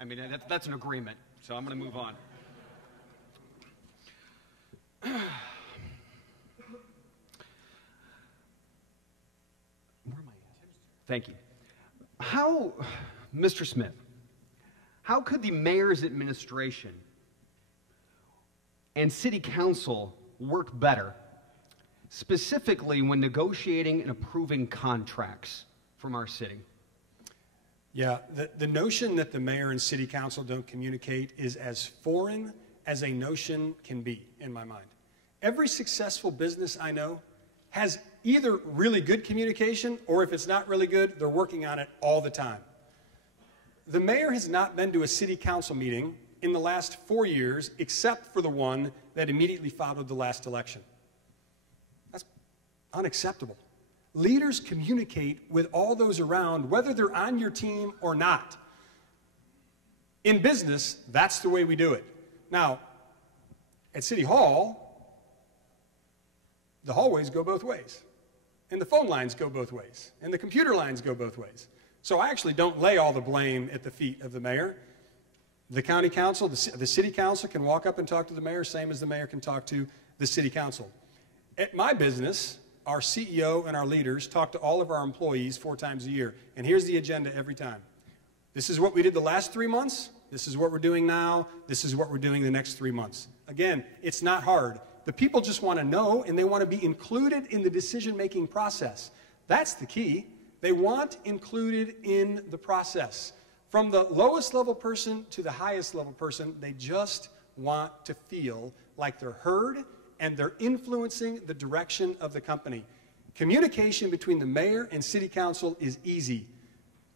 I mean, that's an agreement, so I'm going to move on. Where am I at? Thank you. Mr. Smith, how could the mayor's administration and city council work better specifically when negotiating and approving contracts from our city? Yeah, the notion that the mayor and city council don't communicate is as foreign as a notion can be in my mind. Every successful business I know has either really good communication, or if it's not really good, they're working on it all the time. The mayor has not been to a city council meeting in the last 4 years, except for the one that immediately followed the last election. That's unacceptable. Leaders communicate with all those around, whether they're on your team or not. In business, that's the way we do it. Now, at City Hall, the hallways go both ways, and the phone lines go both ways, and the computer lines go both ways. So I actually don't lay all the blame at the feet of the mayor. The county council, the city council can walk up and talk to the mayor, same as the mayor can talk to the city council. At my business, our CEO and our leaders talk to all of our employees 4 times a year. And here's the agenda every time. This is what we did the last 3 months. This is what we're doing now. This is what we're doing the next 3 months. Again, it's not hard. The people just want to know, and they want to be included in the decision-making process. That's the key. They want included in the process. From the lowest level person to the highest level person, they just want to feel like they're heard and they're influencing the direction of the company. Communication between the mayor and city council is easy.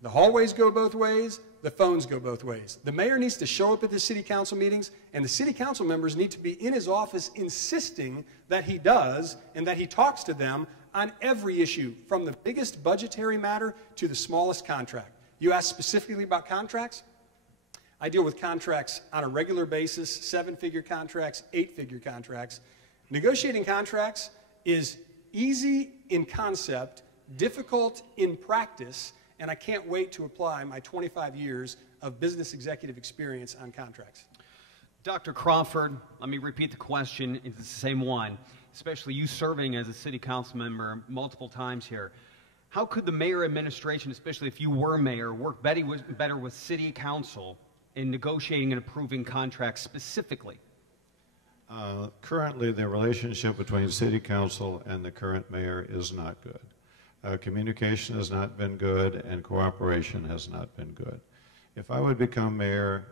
The hallways go both ways, the phones go both ways. The mayor needs to show up at the city council meetings, and the city council members need to be in his office insisting that he does and that he talks to them on every issue, from the biggest budgetary matter to the smallest contract. You asked specifically about contracts? I deal with contracts on a regular basis, 7-figure contracts, 8-figure contracts. Negotiating contracts is easy in concept, difficult in practice, and I can't wait to apply my 25 years of business executive experience on contracts. Dr. Crawford, let me repeat the question. It's the same one, especially you serving as a city council member multiple times here. How could the mayor administration, especially if you were mayor, work better with city council in negotiating and approving contracts specifically? Currently, the relationship between city council and the current mayor is not good. Communication has not been good, and cooperation has not been good. If I would become mayor,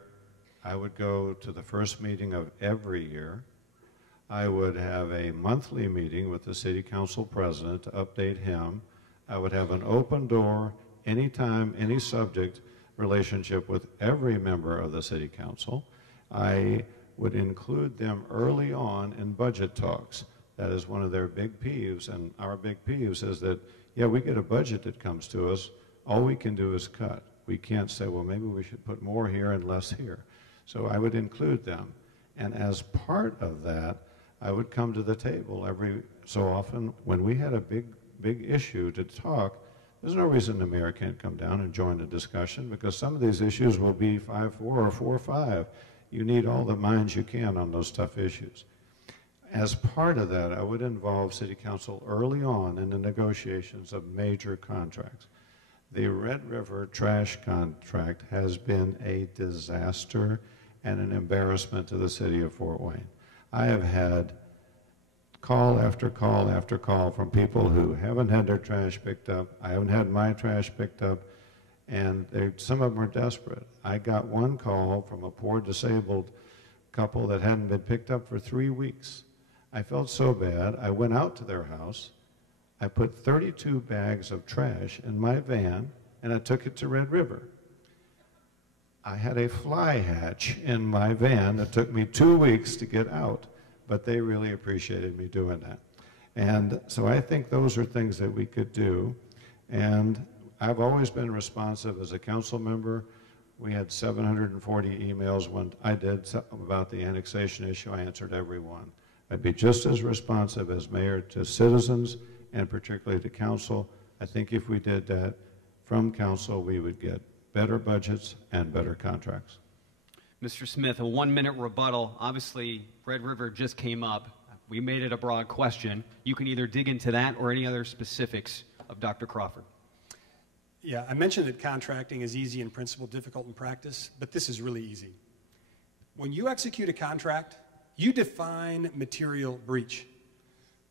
I would go to the first meeting of every year. I would have a monthly meeting with the city council president to update him. I would have an open door, anytime, any subject relationship with every member of the city council. I would include them early on in budget talks. That is one of their big peeves, and our big peeves is that, yeah, we get a budget that comes to us, all we can do is cut. We can't say, well, maybe we should put more here and less here. So I would include them. And as part of that, I would come to the table every so often when we had a big issue to talk. There's no reason the mayor can't come down and join the discussion, because some of these issues will be 5-4 or 4-5. You need all the minds you can on those tough issues. As part of that, I would involve city council early on in the negotiations of major contracts. The Red River trash contract has been a disaster and an embarrassment to the city of Fort Wayne. I have had call after call after call from people who haven't had their trash picked up. I haven't had my trash picked up, and some of them are desperate. I got one call from a poor disabled couple that hadn't been picked up for 3 weeks. I felt so bad. I went out to their house. I put 32 bags of trash in my van, and I took it to Red River. I had a fly hatch in my van that took me 2 weeks to get out, but they really appreciated me doing that. And so I think those are things that we could do. And I've always been responsive as a council member. We had 740 emails when I did about the annexation issue. I answered every one. I'd be just as responsive as mayor to citizens and particularly to council. I think if we did that from council, we would get better budgets and better contracts. Mr. Smith, a 1-minute rebuttal. Obviously, Red River just came up. We made it a broad question. You can either dig into that or any other specifics of Dr. Crawford. Yeah, I mentioned that contracting is easy in principle, difficult in practice, but this is really easy. When you execute a contract, you define material breach.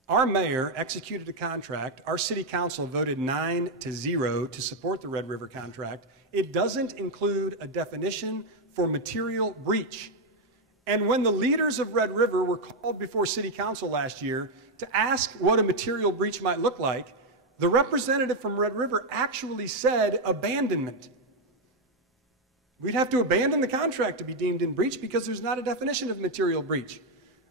Our mayor executed a contract. Our city council voted 9-0 to support the Red River contract. It doesn't include a definition for material breach. And when the leaders of Red River were called before city council last year to ask what a material breach might look like, the representative from Red River actually said abandonment. We'd have to abandon the contract to be deemed in breach because there's not a definition of material breach.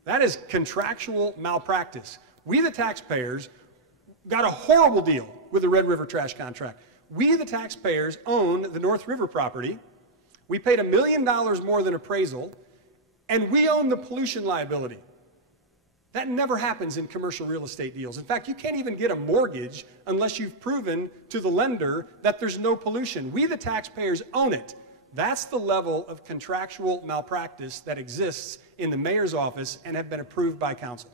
That is contractual malpractice. We, the taxpayers, got a horrible deal with the Red River trash contract. We, the taxpayers, own the North River property. We paid $1 million more than appraisal, and we own the pollution liability. That never happens in commercial real estate deals. In fact, you can't even get a mortgage unless you've proven to the lender that there's no pollution. We, the taxpayers, own it. That's the level of contractual malpractice that exists in the mayor's office and have been approved by council.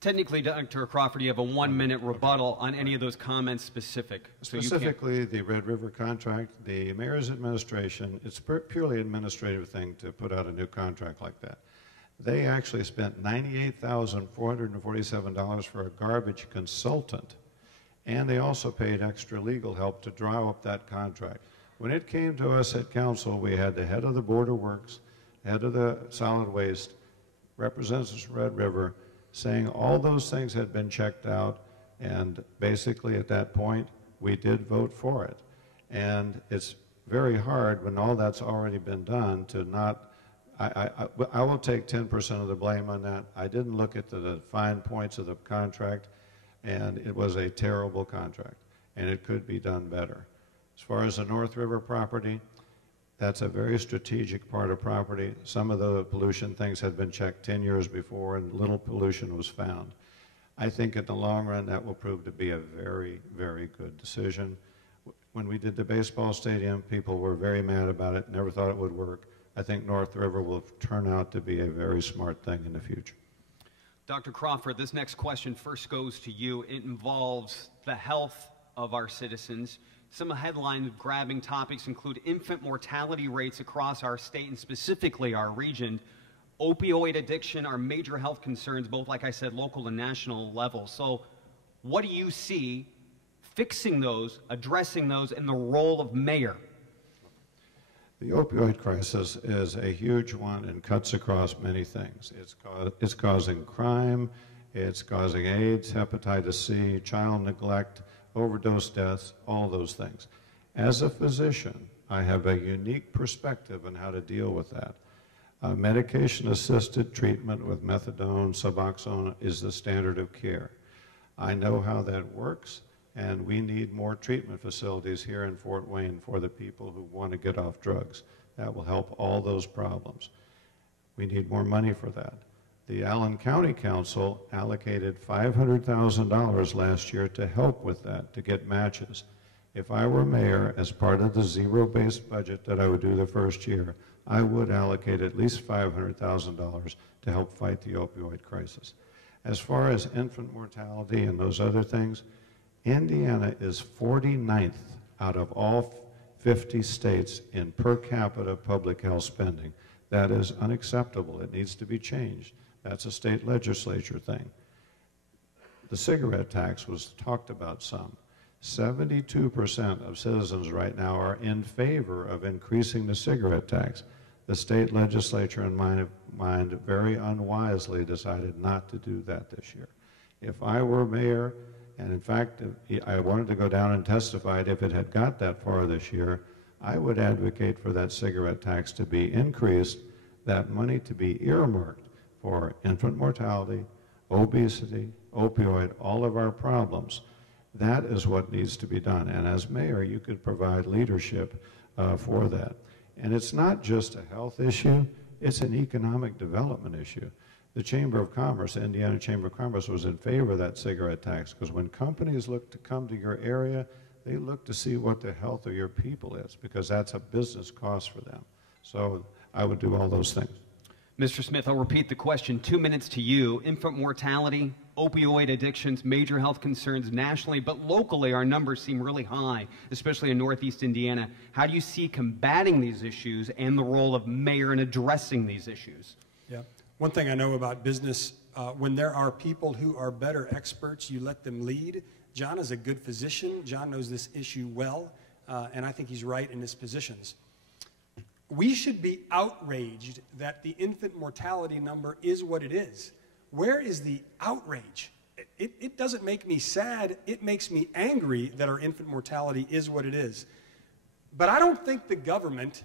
Technically, Dr. Crawford, you have a 1-minute rebuttal on any of those comments specific. Specifically, the Red River contract, the mayor's administration, it's a purely administrative thing to put out a new contract like that. They actually spent $98,447 for a garbage consultant, and they also paid extra legal help to draw up that contract. When it came to us at council, we had the head of the Board of Works, head of the solid waste, representatives from Red River, saying all those things had been checked out, and basically at that point, we did vote for it. And it's very hard when all that's already been done to not, I will take 10% of the blame on that. I didn't look at the fine points of the contract, and it was a terrible contract, and it could be done better. As far as the North River property, that's a very strategic part of property. Some of the pollution things had been checked 10 years before, and little pollution was found. I think in the long run, that will prove to be a very, very good decision. When we did the baseball stadium, people were very mad about it, never thought it would work. I think North River will turn out to be a very smart thing in the future. Dr. Crawford, this next question first goes to you. It involves the health of our citizens. Some headline-grabbing topics include infant mortality rates across our state and specifically our region. Opioid addiction are major health concerns, both, like I said, local and national level. So what do you see fixing those, addressing those, and the role of mayor? The opioid crisis is a huge one and cuts across many things. It's causing crime, it's causing AIDS, hepatitis C, child neglect, overdose deaths, all those things. As a physician, I have a unique perspective on how to deal with that. Medication-assisted treatment with methadone, Suboxone is the standard of care. I know how that works, and we need more treatment facilities here in Fort Wayne for the people who want to get off drugs. That will help all those problems. We need more money for that. The Allen County Council allocated $500,000 last year to help with that, to get matches. If I were mayor, as part of the zero-based budget that I would do the first year, I would allocate at least $500,000 to help fight the opioid crisis. As far as infant mortality and those other things, Indiana is 49th out of all 50 states in per capita public health spending. That is unacceptable. It needs to be changed. That's a state legislature thing. The cigarette tax was talked about some. 72% of citizens right now are in favor of increasing the cigarette tax. The state legislature, in my mind, very unwisely decided not to do that this year. If I were mayor, and in fact, I wanted to go down and testify if it had got that far this year, I would advocate for that cigarette tax to be increased, that money to be earmarked for infant mortality, obesity, opioid, all of our problems. That is what needs to be done. And as mayor, you could provide leadership for that. And it's not just a health issue, it's an economic development issue. The Chamber of Commerce, the Indiana Chamber of Commerce, was in favor of that cigarette tax because when companies look to come to your area, they look to see what the health of your people is because that's a business cost for them. So I would do all those things. Mr. Smith, I'll repeat the question. 2 minutes to you. Infant mortality, opioid addictions, major health concerns nationally, but locally our numbers seem really high, especially in Northeast Indiana. How do you see combating these issues and the role of mayor in addressing these issues? Yeah. One thing I know about business when there are people who are better experts, you let them lead. John is a good physician. John knows this issue well, and I think he's right in his positions. We should be outraged that the infant mortality number is what it is. Where is the outrage? It doesn't make me sad. It makes me angry that our infant mortality is what it is. But I don't think the government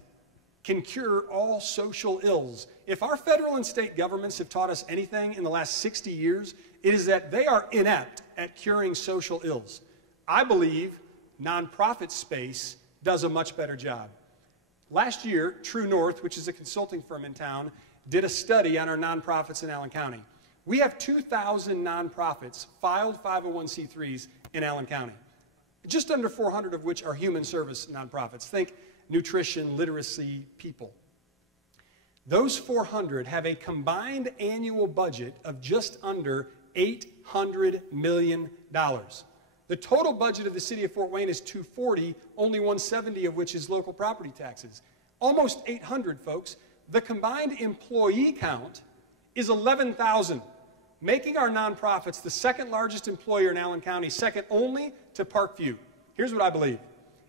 can cure all social ills. If our federal and state governments have taught us anything in the last 60 years, it is that they are inept at curing social ills. I believe nonprofit space does a much better job. Last year, True North, which is a consulting firm in town, did a study on our nonprofits in Allen County. We have 2,000 nonprofits, filed 501c3s in Allen County, just under 400 of which are human service nonprofits. Think nutrition, literacy, people. Those 400 have a combined annual budget of just under $800 million. The total budget of the city of Fort Wayne is $240, only $170 of which is local property taxes. Almost 800, folks. The combined employee count is 11,000, making our nonprofits the second largest employer in Allen County, second only to Parkview. Here's what I believe.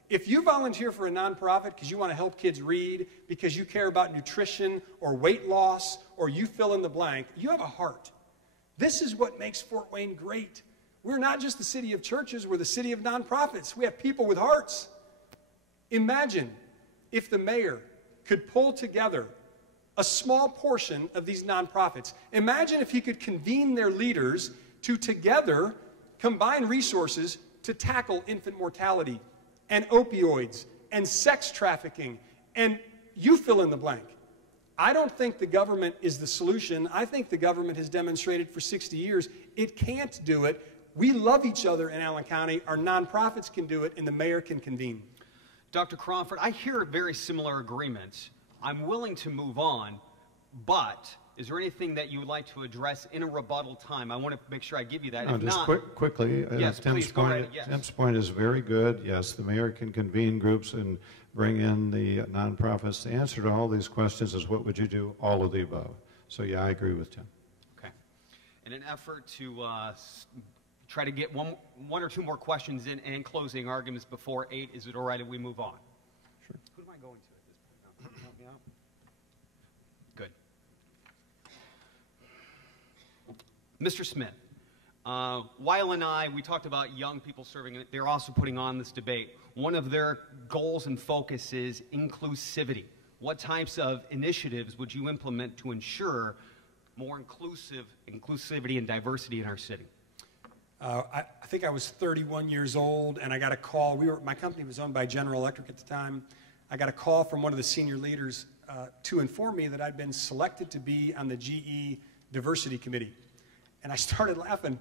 If you volunteer for a nonprofit because you want to help kids read, because you care about nutrition or weight loss, or you fill in the blank, you have a heart. This is what makes Fort Wayne great. We're not just the city of churches, we're the city of nonprofits. We have people with hearts. Imagine if the mayor could pull together a small portion of these nonprofits. Imagine if he could convene their leaders to together combine resources to tackle infant mortality and opioids and sex trafficking, and you fill in the blank. I don't think the government is the solution. I think the government has demonstrated for 60 years it can't do it. We love each other in Allen County. Our nonprofits can do it, and the mayor can convene. Dr. Crawford, I hear very similar agreements. I'm willing to move on, but is there anything that you would like to address in a rebuttal time? I want to make sure I give you that. No, if just not, quickly, yes, Tim's please, go point, ahead, yes. Tim's point is very good. Yes, the mayor can convene groups and bring in the nonprofits. The answer to all these questions is what would you do? All of the above. So yeah, I agree with Tim. Okay. In an effort to try to get one or two more questions in and closing arguments before 8, is it all right if we move on? Sure. Who am I going to at this point? Help me out. Good. Mr. Smith, Weil and I, we talked about young people serving. They're also putting on this debate. One of their goals and focus is inclusivity. What types of initiatives would you implement to ensure more inclusivity and diversity in our city? I think I was 31 years old, and I got a call. My company was owned by General Electric at the time. I got a call from one of the senior leaders to inform me that I'd been selected to be on the GE Diversity Committee. And I started laughing.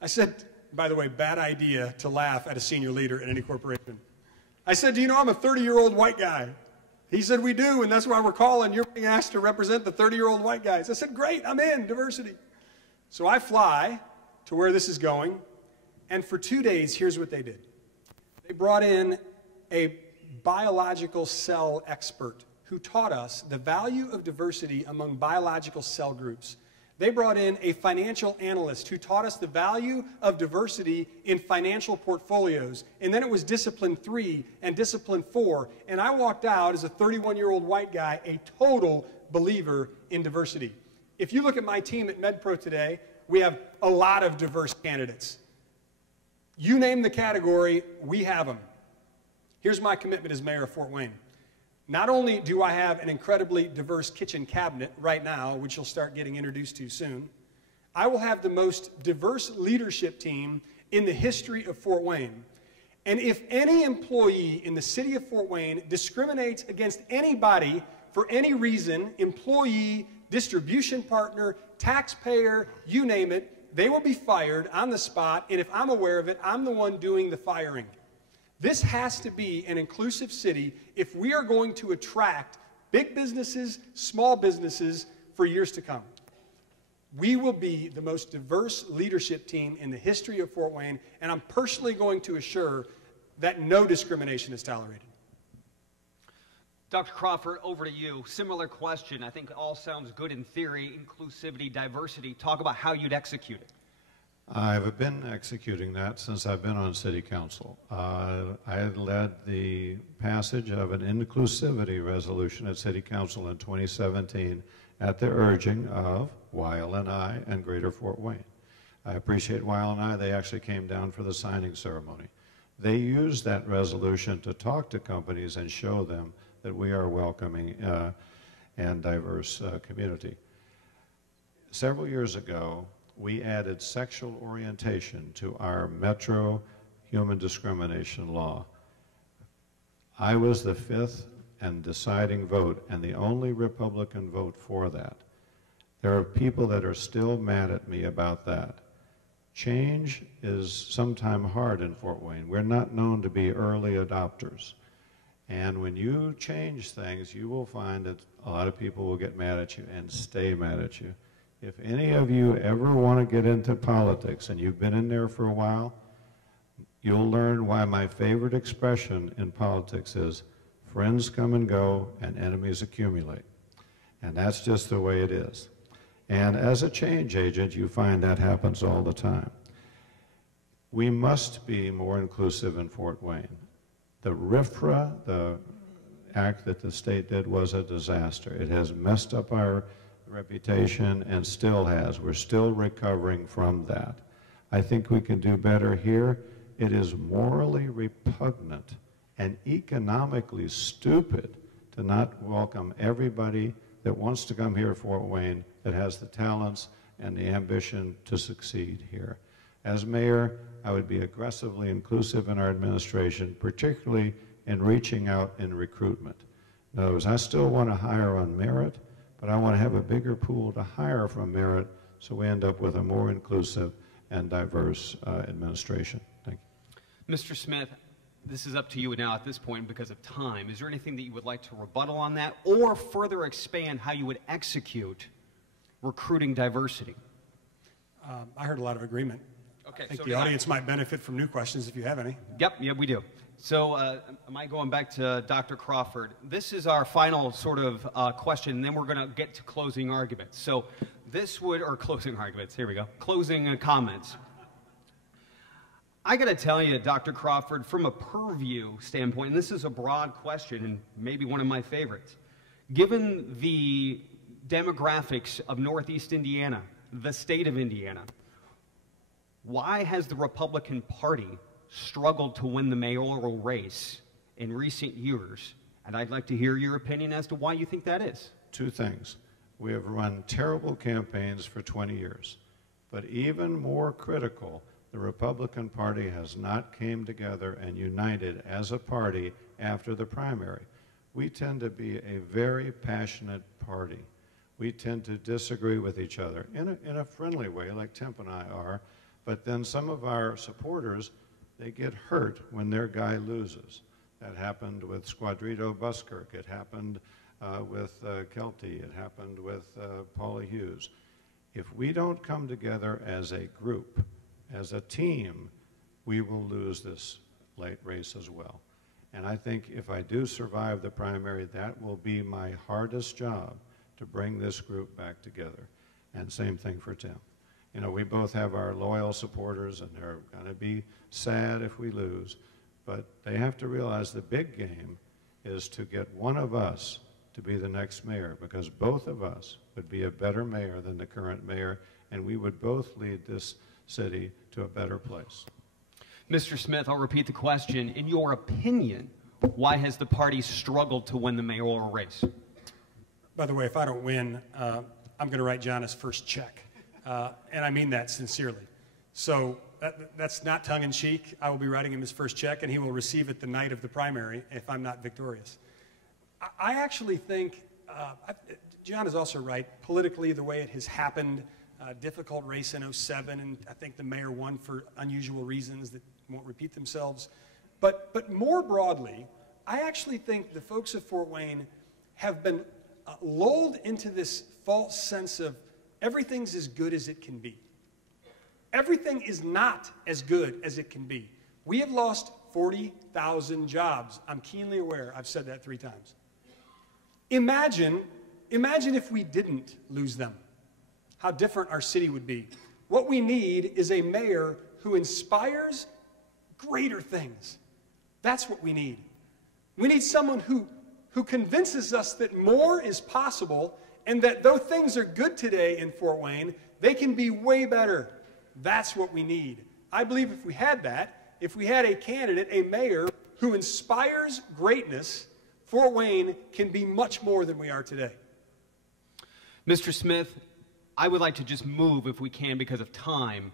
I said, by the way, bad idea to laugh at a senior leader in any corporation. I said, do you know I'm a 30-year-old white guy? He said, we do, and that's why we're calling. You're being asked to represent the 30-year-old white guys. I said, great, I'm in, diversity. So I fly to where this is going, and for 2 days, here's what they did. They brought in a biological cell expert who taught us the value of diversity among biological cell groups. They brought in a financial analyst who taught us the value of diversity in financial portfolios. And then it was discipline 3 and discipline 4. And I walked out as a 31-year-old white guy, a total believer in diversity. If you look at my team at MedPro today, we have a lot of diverse candidates. You name the category, we have them. Here's my commitment as mayor of Fort Wayne. Not only do I have an incredibly diverse kitchen cabinet right now, which you'll start getting introduced to soon, I will have the most diverse leadership team in the history of Fort Wayne. And if any employee in the city of Fort Wayne discriminates against anybody for any reason, employee, distribution partner, taxpayer, you name it, they will be fired on the spot, and if I'm aware of it, I'm the one doing the firing. This has to be an inclusive city if we are going to attract big businesses, small businesses for years to come. We will be the most diverse leadership team in the history of Fort Wayne, and I'm personally going to assure that no discrimination is tolerated. Dr. Crawford, over to you. Similar question. I think all sounds good in theory, inclusivity, diversity. Talk about how you'd execute it. I've been executing that since I've been on City Council. I had led the passage of an inclusivity resolution at City Council in 2017 at the urging of YL&I and Greater Fort Wayne. I appreciate YL&I. They actually came down for the signing ceremony. They used that resolution to talk to companies and show them that we are welcoming and diverse community. Several years ago, we added sexual orientation to our Metro human discrimination law. I was the fifth and deciding vote and the only Republican vote for that. There are people that are still mad at me about that. Change is sometimes hard in Fort Wayne. We're not known to be early adopters. And when you change things, you will find that a lot of people will get mad at you and stay mad at you. If any of you ever want to get into politics and you've been in there for a while, you'll learn why my favorite expression in politics is friends come and go and enemies accumulate. And that's just the way it is. And as a change agent, you find that happens all the time. We must be more inclusive in Fort Wayne. The RFRA, the act that the state did, was a disaster. It has messed up our reputation and still has. We're still recovering from that. I think we can do better here. It is morally repugnant and economically stupid to not welcome everybody that wants to come here to Fort Wayne, that has the talents and the ambition to succeed here. As mayor, I would be aggressively inclusive in our administration, particularly in reaching out in recruitment. In other words, I still want to hire on merit, but I want to have a bigger pool to hire from merit so we end up with a more inclusive and diverse administration. Thank you. Mr. Smith, this is up to you now at this point because of time. Is there anything that you would like to rebuttal on that or further expand how you would execute recruiting diversity? I heard a lot of agreement. Okay, I think the audience might benefit from new questions if you have any. Yep, we do. So am I going back to Dr. Crawford? This is our final sort of question, and then we're going to get to closing arguments. So this would, or closing arguments, here we go, closing comments. I got to tell you, Dr. Crawford, from a purview standpoint, and this is a broad question and maybe one of my favorites, given the demographics of Northeast Indiana, the state of Indiana, why has the Republican Party struggled to win the mayoral race in recent years? And I'd like to hear your opinion as to why you think that is. Two things. We have run terrible campaigns for 20 years, but even more critical, the Republican Party has not came together and united as a party after the primary. We tend to be a very passionate party. We tend to disagree with each other in a friendly way, like Temp and I are, but then some of our supporters, they get hurt when their guy loses. That happened with Squadrito Buskirk. It happened with Kelty. It happened with Paula Hughes. If we don't come together as a group, as a team, we will lose this late race as well. And I think if I do survive the primary, that will be my hardest job, to bring this group back together. And same thing for Tim. You know, we both have our loyal supporters, and they're going to be sad if we lose. But they have to realize the big game is to get one of us to be the next mayor, because both of us would be a better mayor than the current mayor, and we would both lead this city to a better place. Mr. Smith, I'll repeat the question. In your opinion, why has the party struggled to win the mayoral race? By the way, if I don't win, I'm going to write John his first check. And I mean that sincerely. So that's not tongue-in-cheek. I will be writing him his first check, and he will receive it the night of the primary if I'm not victorious. I actually think, John is also right, politically, the way it has happened, difficult race in '07, and I think the mayor won for unusual reasons that won't repeat themselves. But more broadly, I actually think the folks of Fort Wayne have been lulled into this false sense of everything's as good as it can be. Everything is not as good as it can be. We have lost 40,000 jobs. I'm keenly aware. I've said that 3 times. Imagine if we didn't lose them, how different our city would be. What we need is a mayor who inspires greater things. That's what we need. We need someone who convinces us that more is possible and that though things are good today in Fort Wayne, they can be way better. That's what we need. I believe if we had that, if we had a candidate, a mayor who inspires greatness, Fort Wayne can be much more than we are today. Mr. Smith, I would like to just move, if we can, because of time,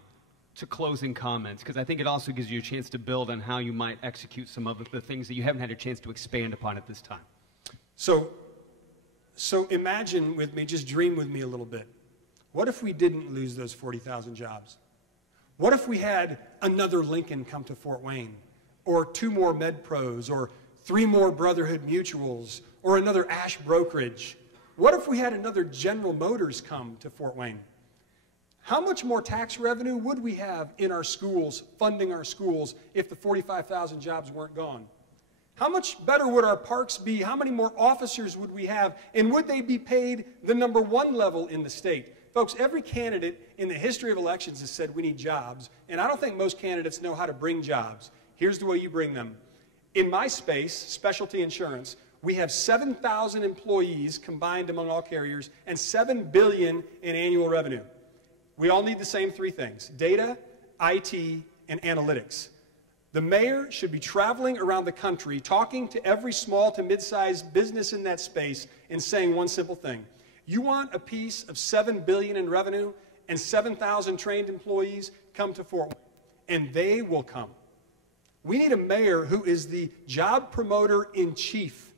to closing comments, because I think it also gives you a chance to build on how you might execute some of the things that you haven't had a chance to expand upon at this time. So imagine with me, just dream with me a little bit. What if we didn't lose those 40,000 jobs? What if we had another Lincoln come to Fort Wayne, or 2 more MedPros, or 3 more Brotherhood Mutuals, or another Ash Brokerage? What if we had another General Motors come to Fort Wayne? How much more tax revenue would we have in our schools, funding our schools, if the 45,000 jobs weren't gone? How much better would our parks be? How many more officers would we have? And would they be paid the #1 level in the state? Folks, every candidate in the history of elections has said we need jobs, and I don't think most candidates know how to bring jobs. Here's the way you bring them. In my space, specialty insurance, we have 7,000 employees combined among all carriers and $7 billion in annual revenue. We all need the same 3 things: data, IT, and analytics. The mayor should be traveling around the country, talking to every small to mid-sized business in that space and saying one simple thing. You want a piece of $7 billion in revenue and 7,000 trained employees? Come to Fort Wayne, and they will come. We need a mayor who is the job promoter in chief.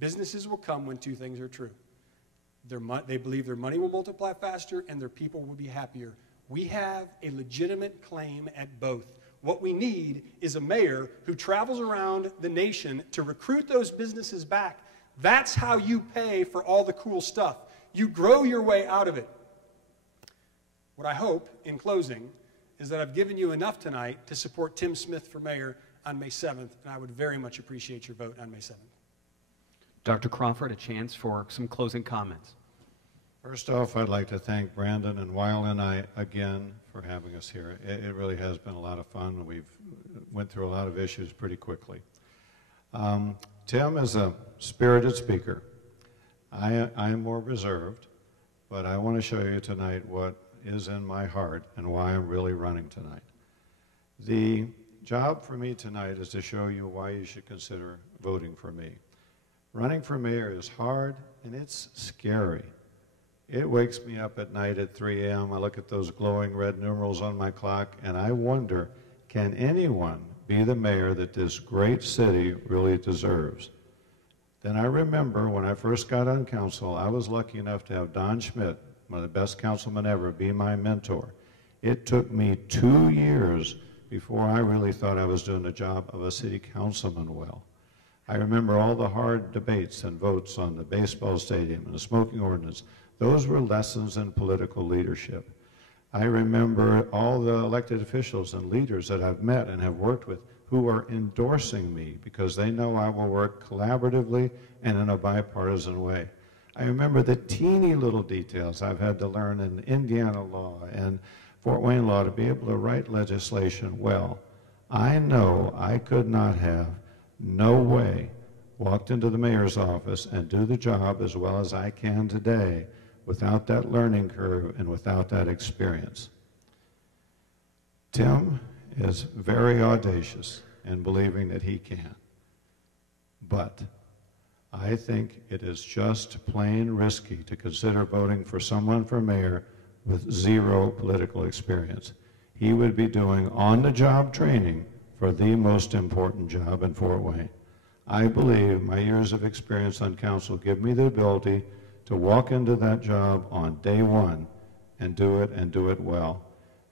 Businesses will come when 2 things are true. They believe their money will multiply faster and their people will be happier. We have a legitimate claim at both. What we need is a mayor who travels around the nation to recruit those businesses back. That's how you pay for all the cool stuff. You grow your way out of it. What I hope, in closing, is that I've given you enough tonight to support Tim Smith for mayor on May 7th, and I would very much appreciate your vote on May 7th. Dr. Crawford, a chance for some closing comments. First off, I'd like to thank Brandon and Weil and I again for having us here. It really has been a lot of fun. We've went through a lot of issues pretty quickly. Tim is a spirited speaker. I am more reserved, but I want to show you tonight what is in my heart and why I'm really running tonight. The job for me tonight is to show you why you should consider voting for me. Running for mayor is hard and it's scary. It wakes me up at night at 3 a.m. I look at those glowing red numerals on my clock and I wonder, can anyone be the mayor that this great city really deserves? Then I remember when I first got on council, I was lucky enough to have Don Schmidt, one of the best councilmen ever, be my mentor. It took me 2 years before I really thought I was doing the job of a city councilman well. I remember all the hard debates and votes on the baseball stadium and the smoking ordinance. Those were lessons in political leadership. I remember all the elected officials and leaders that I've met and have worked with who are endorsing me because they know I will work collaboratively and in a bipartisan way. I remember the teeny little details I've had to learn in Indiana law and Fort Wayne law to be able to write legislation well. I know I could not have, no way, walked into the mayor's office and do the job as well as I can today without that learning curve and without that experience. Tim is very audacious in believing that he can, but I think it is just plain risky to consider voting for someone for mayor with 0 political experience. He would be doing on-the-job training for the most important job in Fort Wayne. I believe my years of experience on council give me the ability to walk into that job on day 1 and do it well.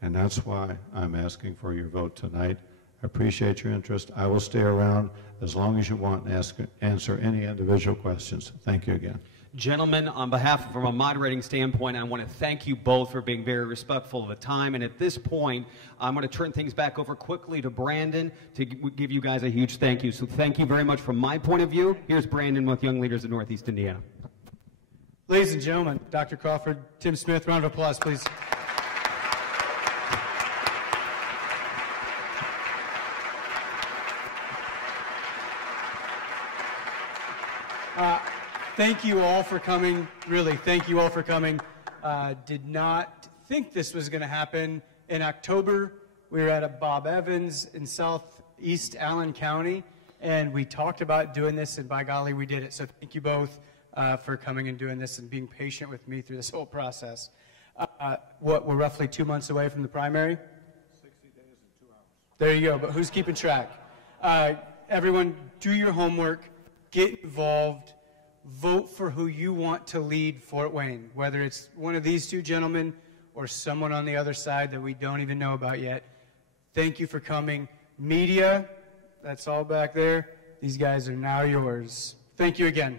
And that's why I'm asking for your vote tonight. I appreciate your interest. I will stay around as long as you want and answer any individual questions. Thank you again. Gentlemen, on behalf from a moderating standpoint, I want to thank you both for being very respectful of the time. And at this point, I'm going to turn things back over quickly to Brandon to give you guys a huge thank you. So thank you very much from my point of view. Here's Brandon with Young Leaders of Northeast Indiana. Ladies and gentlemen, Dr. Crawford, Tim Smith, round of applause, please. Thank you all for coming. Really, thank you all for coming. Did not think this was going to happen. In October, we were at a Bob Evans in southeast Allen County, and we talked about doing this, and by golly, we did it. So thank you both for coming and doing this and being patient with me through this whole process. We're roughly 2 months away from the primary? 60 days and 2 hours. There you go, but who's keeping track? Everyone, do your homework, get involved, vote for who you want to lead Fort Wayne, whether it's one of these two gentlemen or someone on the other side that we don't even know about yet. Thank you for coming. Media, that's all back there. These guys are now yours. Thank you again.